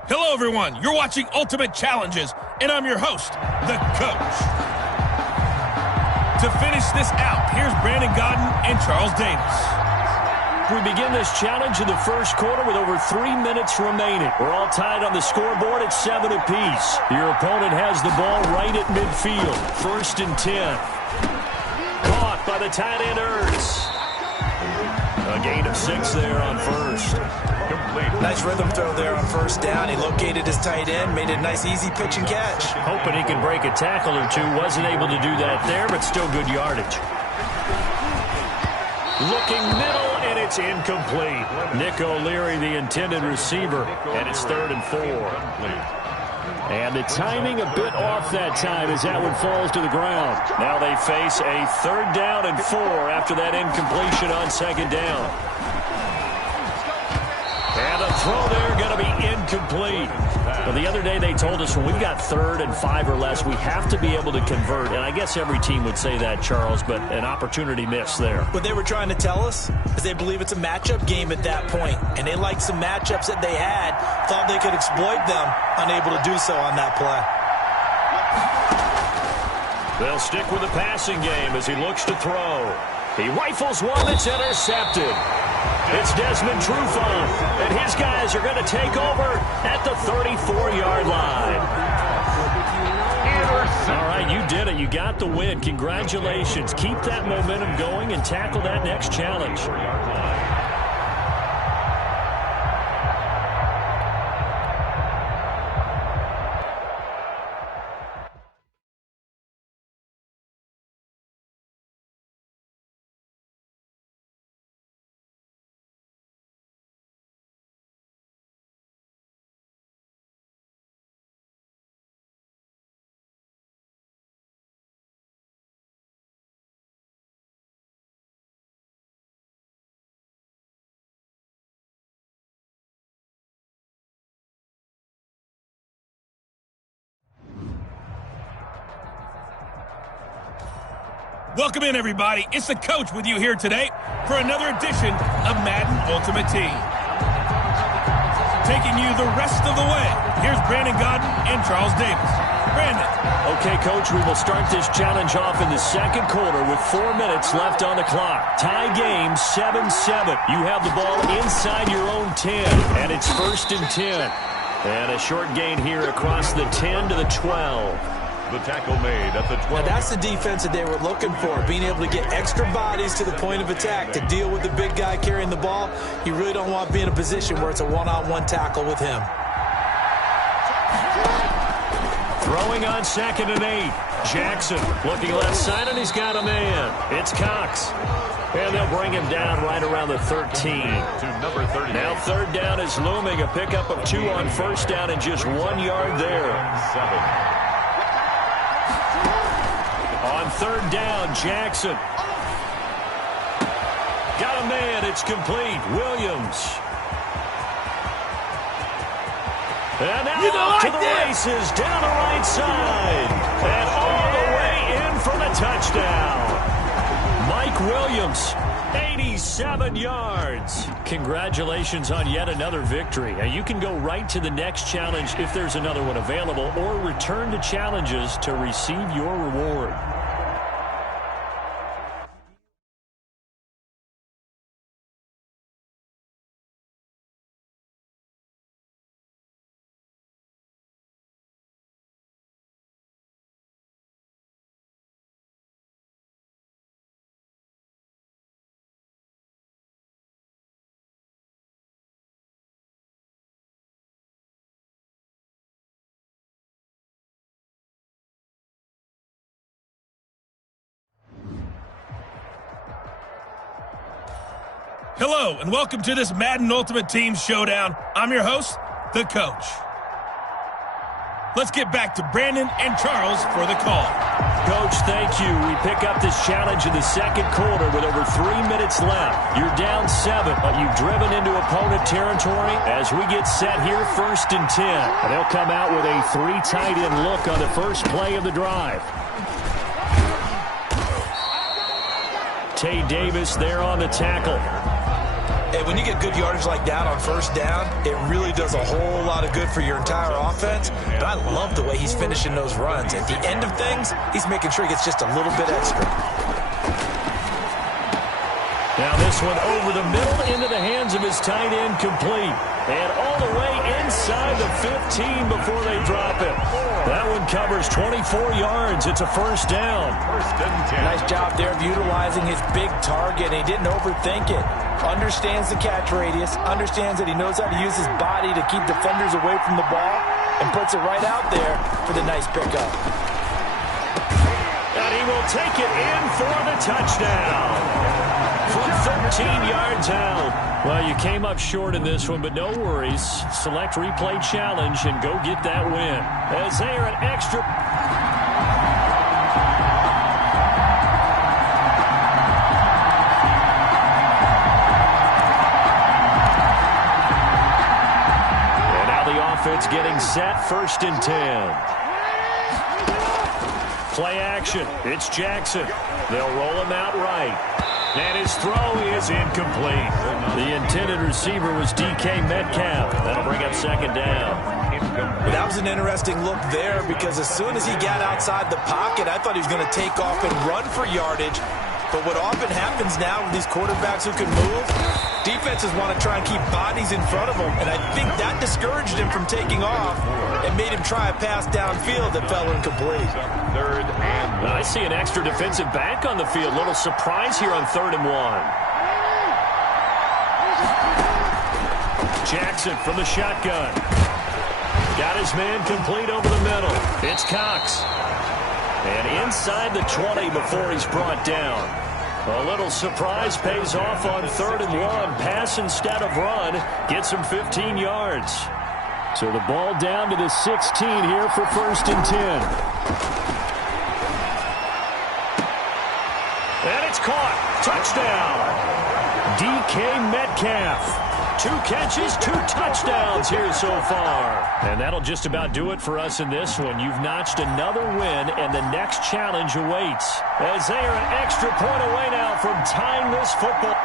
Hello, everyone. You're watching Ultimate Challenges, and I'm your host, the Coach. To finish this out, here's Brandon Godden and Charles Davis. We begin this challenge in the first quarter with over 3 minutes remaining. We're all tied on the scoreboard at 7 apiece. Your opponent has the ball right at midfield. 1st and 10. Caught by the tight end Ertz. A gain of 6 there on first. Nice rhythm throw there on first down. He located his tight end, made a nice easy pitch and catch. Hoping he could break a tackle or two. Wasn't able to do that there, but still good yardage. Looking middle, and it's incomplete. Nick O'Leary, the intended receiver, and it's 3rd and 4. And the timing a bit off that time as that one falls to the ground. Now they face a 3rd down and 4 after that incompletion on 2nd down. And the throw there going to be incomplete. Well, the other day they told us when we've got 3rd and 5 or less, we have to be able to convert. And I guess every team would say that, Charles, but an opportunity missed there. What they were trying to tell us is they believe it's a matchup game at that point. And they liked some matchups that they had, thought they could exploit them, unable to do so on that play. They'll stick with the passing game as he looks to throw. He rifles one that's intercepted. It's Desmond Trufant, and his guys are going to take over at the 34-yard line. All right, you did it. You got the win. Congratulations. Keep that momentum going and tackle that next challenge. Welcome in, everybody. It's the Coach with you here today for another edition of Madden Ultimate Team. Taking you the rest of the way, here's Brandon Godden and Charles Davis. Brandon. Okay, Coach, we will start this challenge off in the 2nd quarter with 4 minutes left on the clock. Tie game, 7-7. You have the ball inside your own 10, and it's 1st and 10. And a short gain here across the 10 to the 12. The tackle made at the 12. Now that's the defense that they were looking for, being able to get extra bodies to the point of attack to deal with the big guy carrying the ball. You really don't want to be in a position where it's a one-on-one tackle with him. Throwing on 2nd and 8. Jackson looking left side, and he's got a man. It's Cox. And they'll bring him down right around the 13. To number 30. Now 3rd down is looming. A pickup of 2 on 1st down and just 1 yard there. 7. On 3rd down, Jackson. Got a man. It's complete. Williams. And now off to the races down the right side. And all the way in for the touchdown. Mike Williams 87 yards. Congratulations on yet another victory. Now you can go right to the next challenge if there's another one available, or return to challenges to receive your reward. Hello, and welcome to this Madden Ultimate Team Showdown. I'm your host, the Coach. Let's get back to Brandon and Charles for the call. Coach, thank you. We pick up this challenge in the second quarter with over 3 minutes left. You're down 7, but you've driven into opponent territory as we get set here, 1st and 10. And they'll come out with a 3 tight end look on the first play of the drive. Tay Davis there on the tackle. Hey, when you get good yardage like that on 1st down, it really does a whole lot of good for your entire offense. But I love the way he's finishing those runs. At the end of things, he's making sure he gets just a little bit extra. Now this one over the middle into the hands of his tight end, complete. And all the way inside the 15 before they drop it. That one covers 24 yards. It's a 1st down. 1st and 10. Nice job there of utilizing his big target. He didn't overthink it. Understands the catch radius. Understands that he knows how to use his body to keep defenders away from the ball. And puts it right out there for the nice pickup. And he will take it in for the touchdown. From 13 yards out. Well, you came up short in this one, but no worries. Select replay challenge and go get that win. As they are an extra... And now the offense getting set, 1st and 10. Play action. It's Jackson. They'll roll him out right. And his throw is incomplete. The intended receiver was DK Metcalf. That'll bring up 2nd down. That was an interesting look there because as soon as he got outside the pocket, I thought he was going to take off and run for yardage. But what often happens now with these quarterbacks who can move, defenses want to try and keep bodies in front of them. And I think that discouraged him from taking off and made him try a pass downfield that fell incomplete. 3rd and 1. I see an extra defensive back on the field. Little surprise here on 3rd and 1. Jackson from the shotgun. Got his man complete over the middle. It's Cox. And inside the 20 before he's brought down. A little surprise pays off on 3rd and 1. Pass instead of run. Gets him 15 yards. So the ball down to the 16 here for 1st and 10. And it's caught. Touchdown. DK Metcalf. 2 catches, 2 touchdowns here so far. And that'll just about do it for us in this one. You've notched another win, and the next challenge awaits. As they are an extra point away now from tying this football.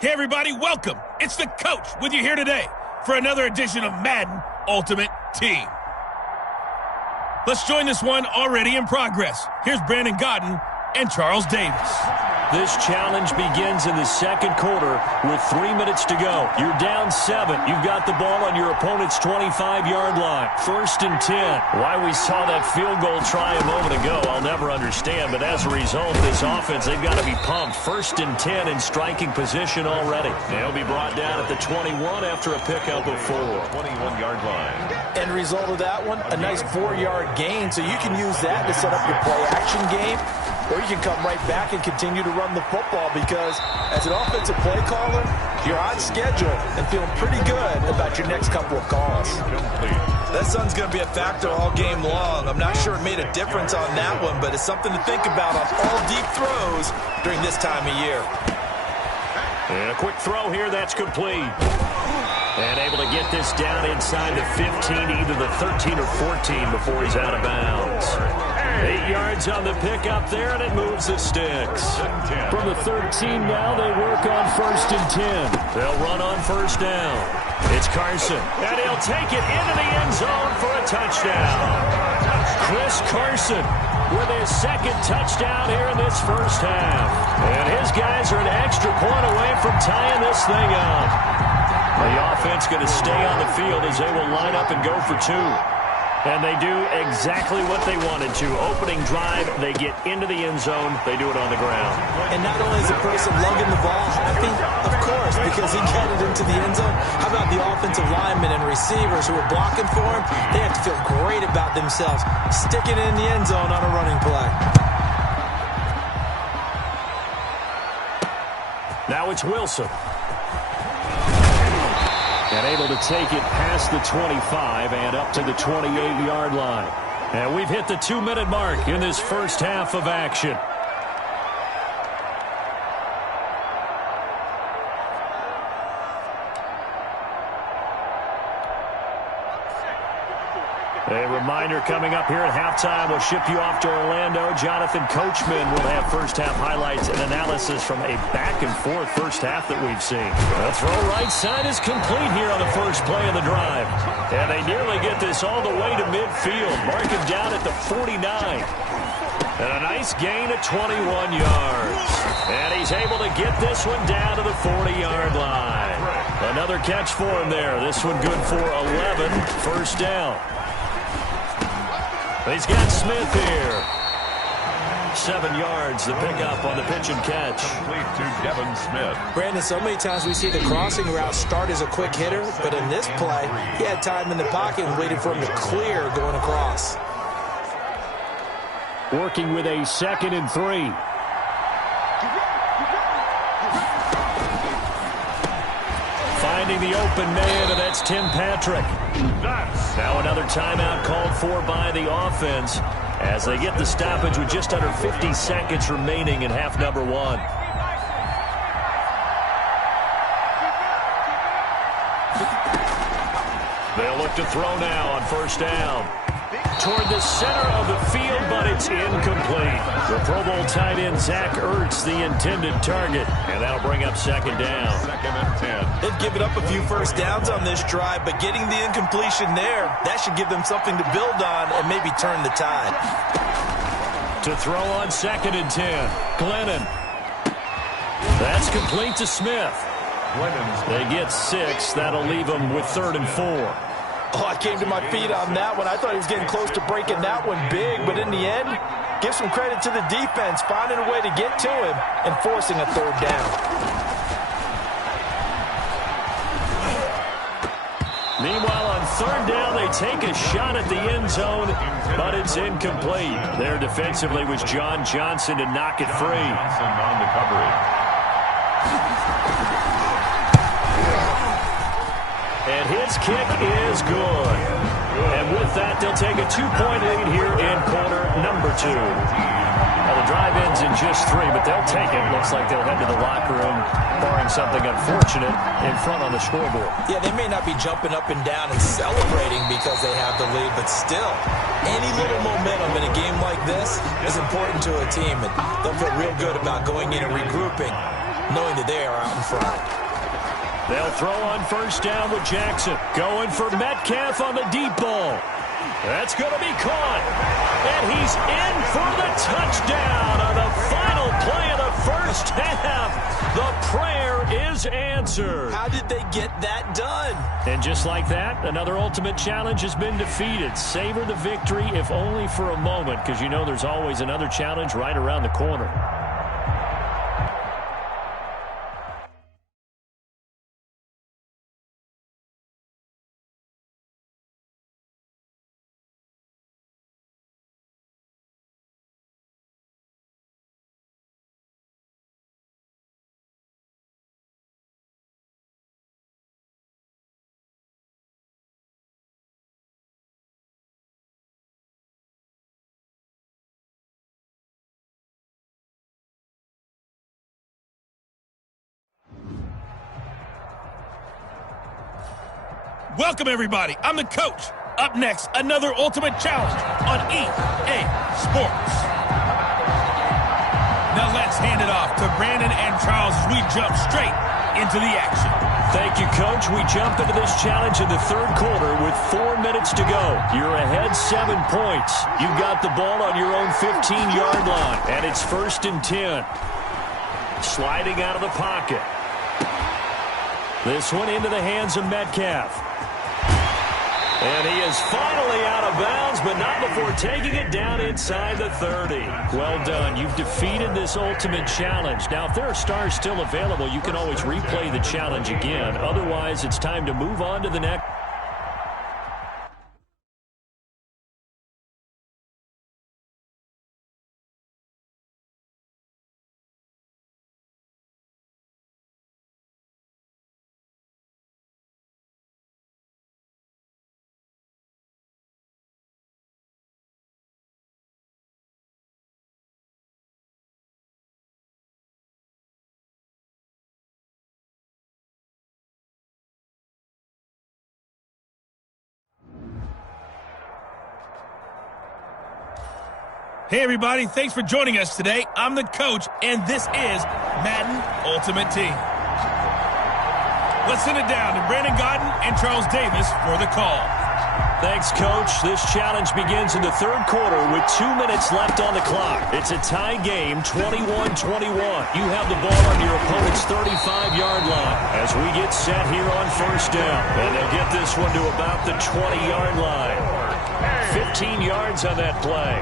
Hey everybody, welcome. It's the Coach with you here today for another edition of Madden Ultimate Team. Let's join this one already in progress. Here's Brandon Godden and Charles Davis. This challenge begins in the second quarter with 3 minutes to go. You're down 7. You've got the ball on your opponent's 25-yard line. 1st and 10. Why we saw that field goal try a moment ago, I'll never understand. But as a result, this offense, they've got to be pumped. 1st and 10 in striking position already. They'll be brought down at the 21 after a pickup of 4. 21-yard line. End result of that one, a nice 4-yard gain. So you can use that to set up your play-action game, or you can come right back and continue to run the football, because as an offensive play caller, you're on schedule and feeling pretty good about your next couple of calls. That sun's going to be a factor all game long. I'm not sure it made a difference on that one, but it's something to think about on all deep throws during this time of year. And a quick throw here, that's complete. And able to get this down inside the 15, either the 13 or 14 before he's out of bounds. 8 yards on the pickup there, and it moves the sticks. From the 13 now, they work on 1st and 10. They'll run on 1st down. It's Carson, and he'll take it into the end zone for a touchdown. Chris Carson with his 2nd touchdown here in this first half. And his guys are an extra point away from tying this thing up. The offense going to stay on the field as they will line up and go for 2. And they do exactly what they wanted to. Opening drive, they get into the end zone. They do it on the ground. And not only is the person lugging the ball happy, of course, because he got it into the end zone. How about the offensive linemen and receivers who are blocking for him? They have to feel great about themselves, sticking it in the end zone on a running play. Now it's Wilson. And able to take it past the 25 and up to the 28-yard line. And we've hit the 2-minute mark in this first half of action. A reminder coming up here at halftime, we'll ship you off to Orlando. Jonathan Coachman will have first-half highlights and analysis from a back-and-forth first half that we've seen. The throw right side is complete here on the first play of the drive. And they nearly get this all the way to midfield. Mark him down at the 49. And a nice gain of 21 yards. And he's able to get this one down to the 40-yard line. Another catch for him there. This one good for 11. First down. He's got Smith here. 7 yards, the pickup on the pitch and catch. Complete to Devin Smith. Brandon, so many times we see the crossing route start as a quick hitter, but in this play, he had time in the pocket and waited for him to clear going across. Working with a 2nd and 3. Finding the open man, and that's Tim Patrick. Now another timeout called for by the offense as they get the stoppage with just under 50 seconds remaining in half number 1. They'll look to throw now on first down. Toward the center of the field, but it's incomplete. The Pro Bowl tight end Zach Ertz, the intended target, and that'll bring up 2nd down. 2nd and 10. They've given up a few first downs on this drive, but getting the incompletion there, that should give them something to build on and maybe turn the tide. To throw on 2nd and 10, Glennon. That's complete to Smith. They get 6. That'll leave them with 3rd and 4. Oh, I came to my feet on that one. I thought he was getting close to breaking that one big, but in the end, give some credit to the defense, finding a way to get to him and forcing a 3rd down. Meanwhile, on 3rd down, they take a shot at the end zone, but it's incomplete. There defensively was John Johnson to knock it free. Johnson on the coverage. And his kick is good. And with that, they'll take a 2-point lead here in quarter number 2. Now, the drive ends in just 3, but they'll take it. Looks like they'll head to the locker room, barring something unfortunate, in front on the scoreboard. Yeah, they may not be jumping up and down and celebrating because they have the lead, but still, any little momentum in a game like this is important to a team, and they'll feel real good about going in and regrouping, knowing that they are out in front. They'll throw on first down with Jackson. Going for Metcalf on the deep ball. That's going to be caught. And he's in for the touchdown on the final play of the first half. The prayer is answered. How did they get that done? And just like that, another Ultimate Challenge has been defeated. Savor the victory, if only for a moment, because you know there's always another challenge right around the corner. Welcome, everybody. I'm the coach. Up next, another Ultimate Challenge on EA Sports. Now let's hand it off to Brandon and Charles as we jump straight into the action. Thank you, Coach. We jump into this challenge in the third quarter with 4 minutes to go. You're ahead 7 points. You've got the ball on your own 15-yard line, and it's 1st and 10. Sliding out of the pocket. This one into the hands of Metcalf. And he is finally out of bounds, but not before taking it down inside the 30. Well done. You've defeated this Ultimate Challenge. Now, if there are stars still available, you can always replay the challenge again. Otherwise, it's time to move on to the next. Hey, everybody. Thanks for joining us today. I'm the coach, and this is Madden Ultimate Team. Let's send it down to Brandon Godden and Charles Davis for the call. Thanks, Coach. This challenge begins in the third quarter with 2 minutes left on the clock. It's a tie game, 21-21. You have the ball on your opponent's 35-yard line as we get set here on 1st down. And they'll get this one to about the 20-yard line. 15 yards on that play.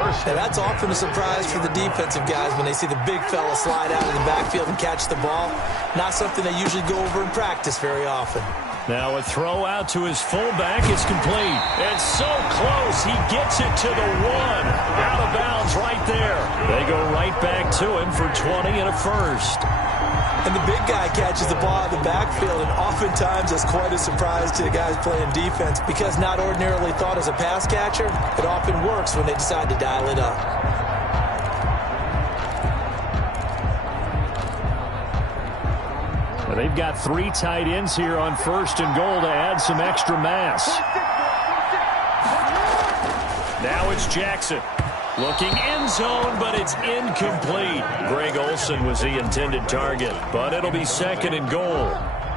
And that's often a surprise for the defensive guys when they see the big fella slide out of the backfield and catch the ball. Not something they usually go over in practice very often. Now a throw out to his fullback is complete. And so close, he gets it to the 1. Out of bounds right there. They go right back to him for 20 and a first. And the big guy catches the ball out of the backfield, and oftentimes it's quite a surprise to the guys playing defense because not ordinarily thought as a pass catcher, it often works when they decide to dial it up. Well, they've got 3 tight ends here on 1st and goal to add some extra mass. Now it's Jackson. Looking end zone, but it's incomplete. Greg Olsen was the intended target, but it'll be 2nd and goal.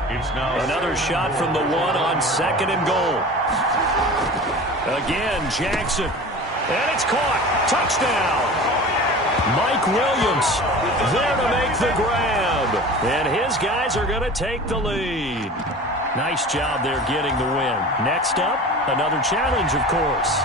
Another shot from the 1 on 2nd and goal. Again, Jackson. And it's caught. Touchdown. Mike Williams there to make the grab. And his guys are going to take the lead. Nice job there getting the win. Next up, another challenge, of course.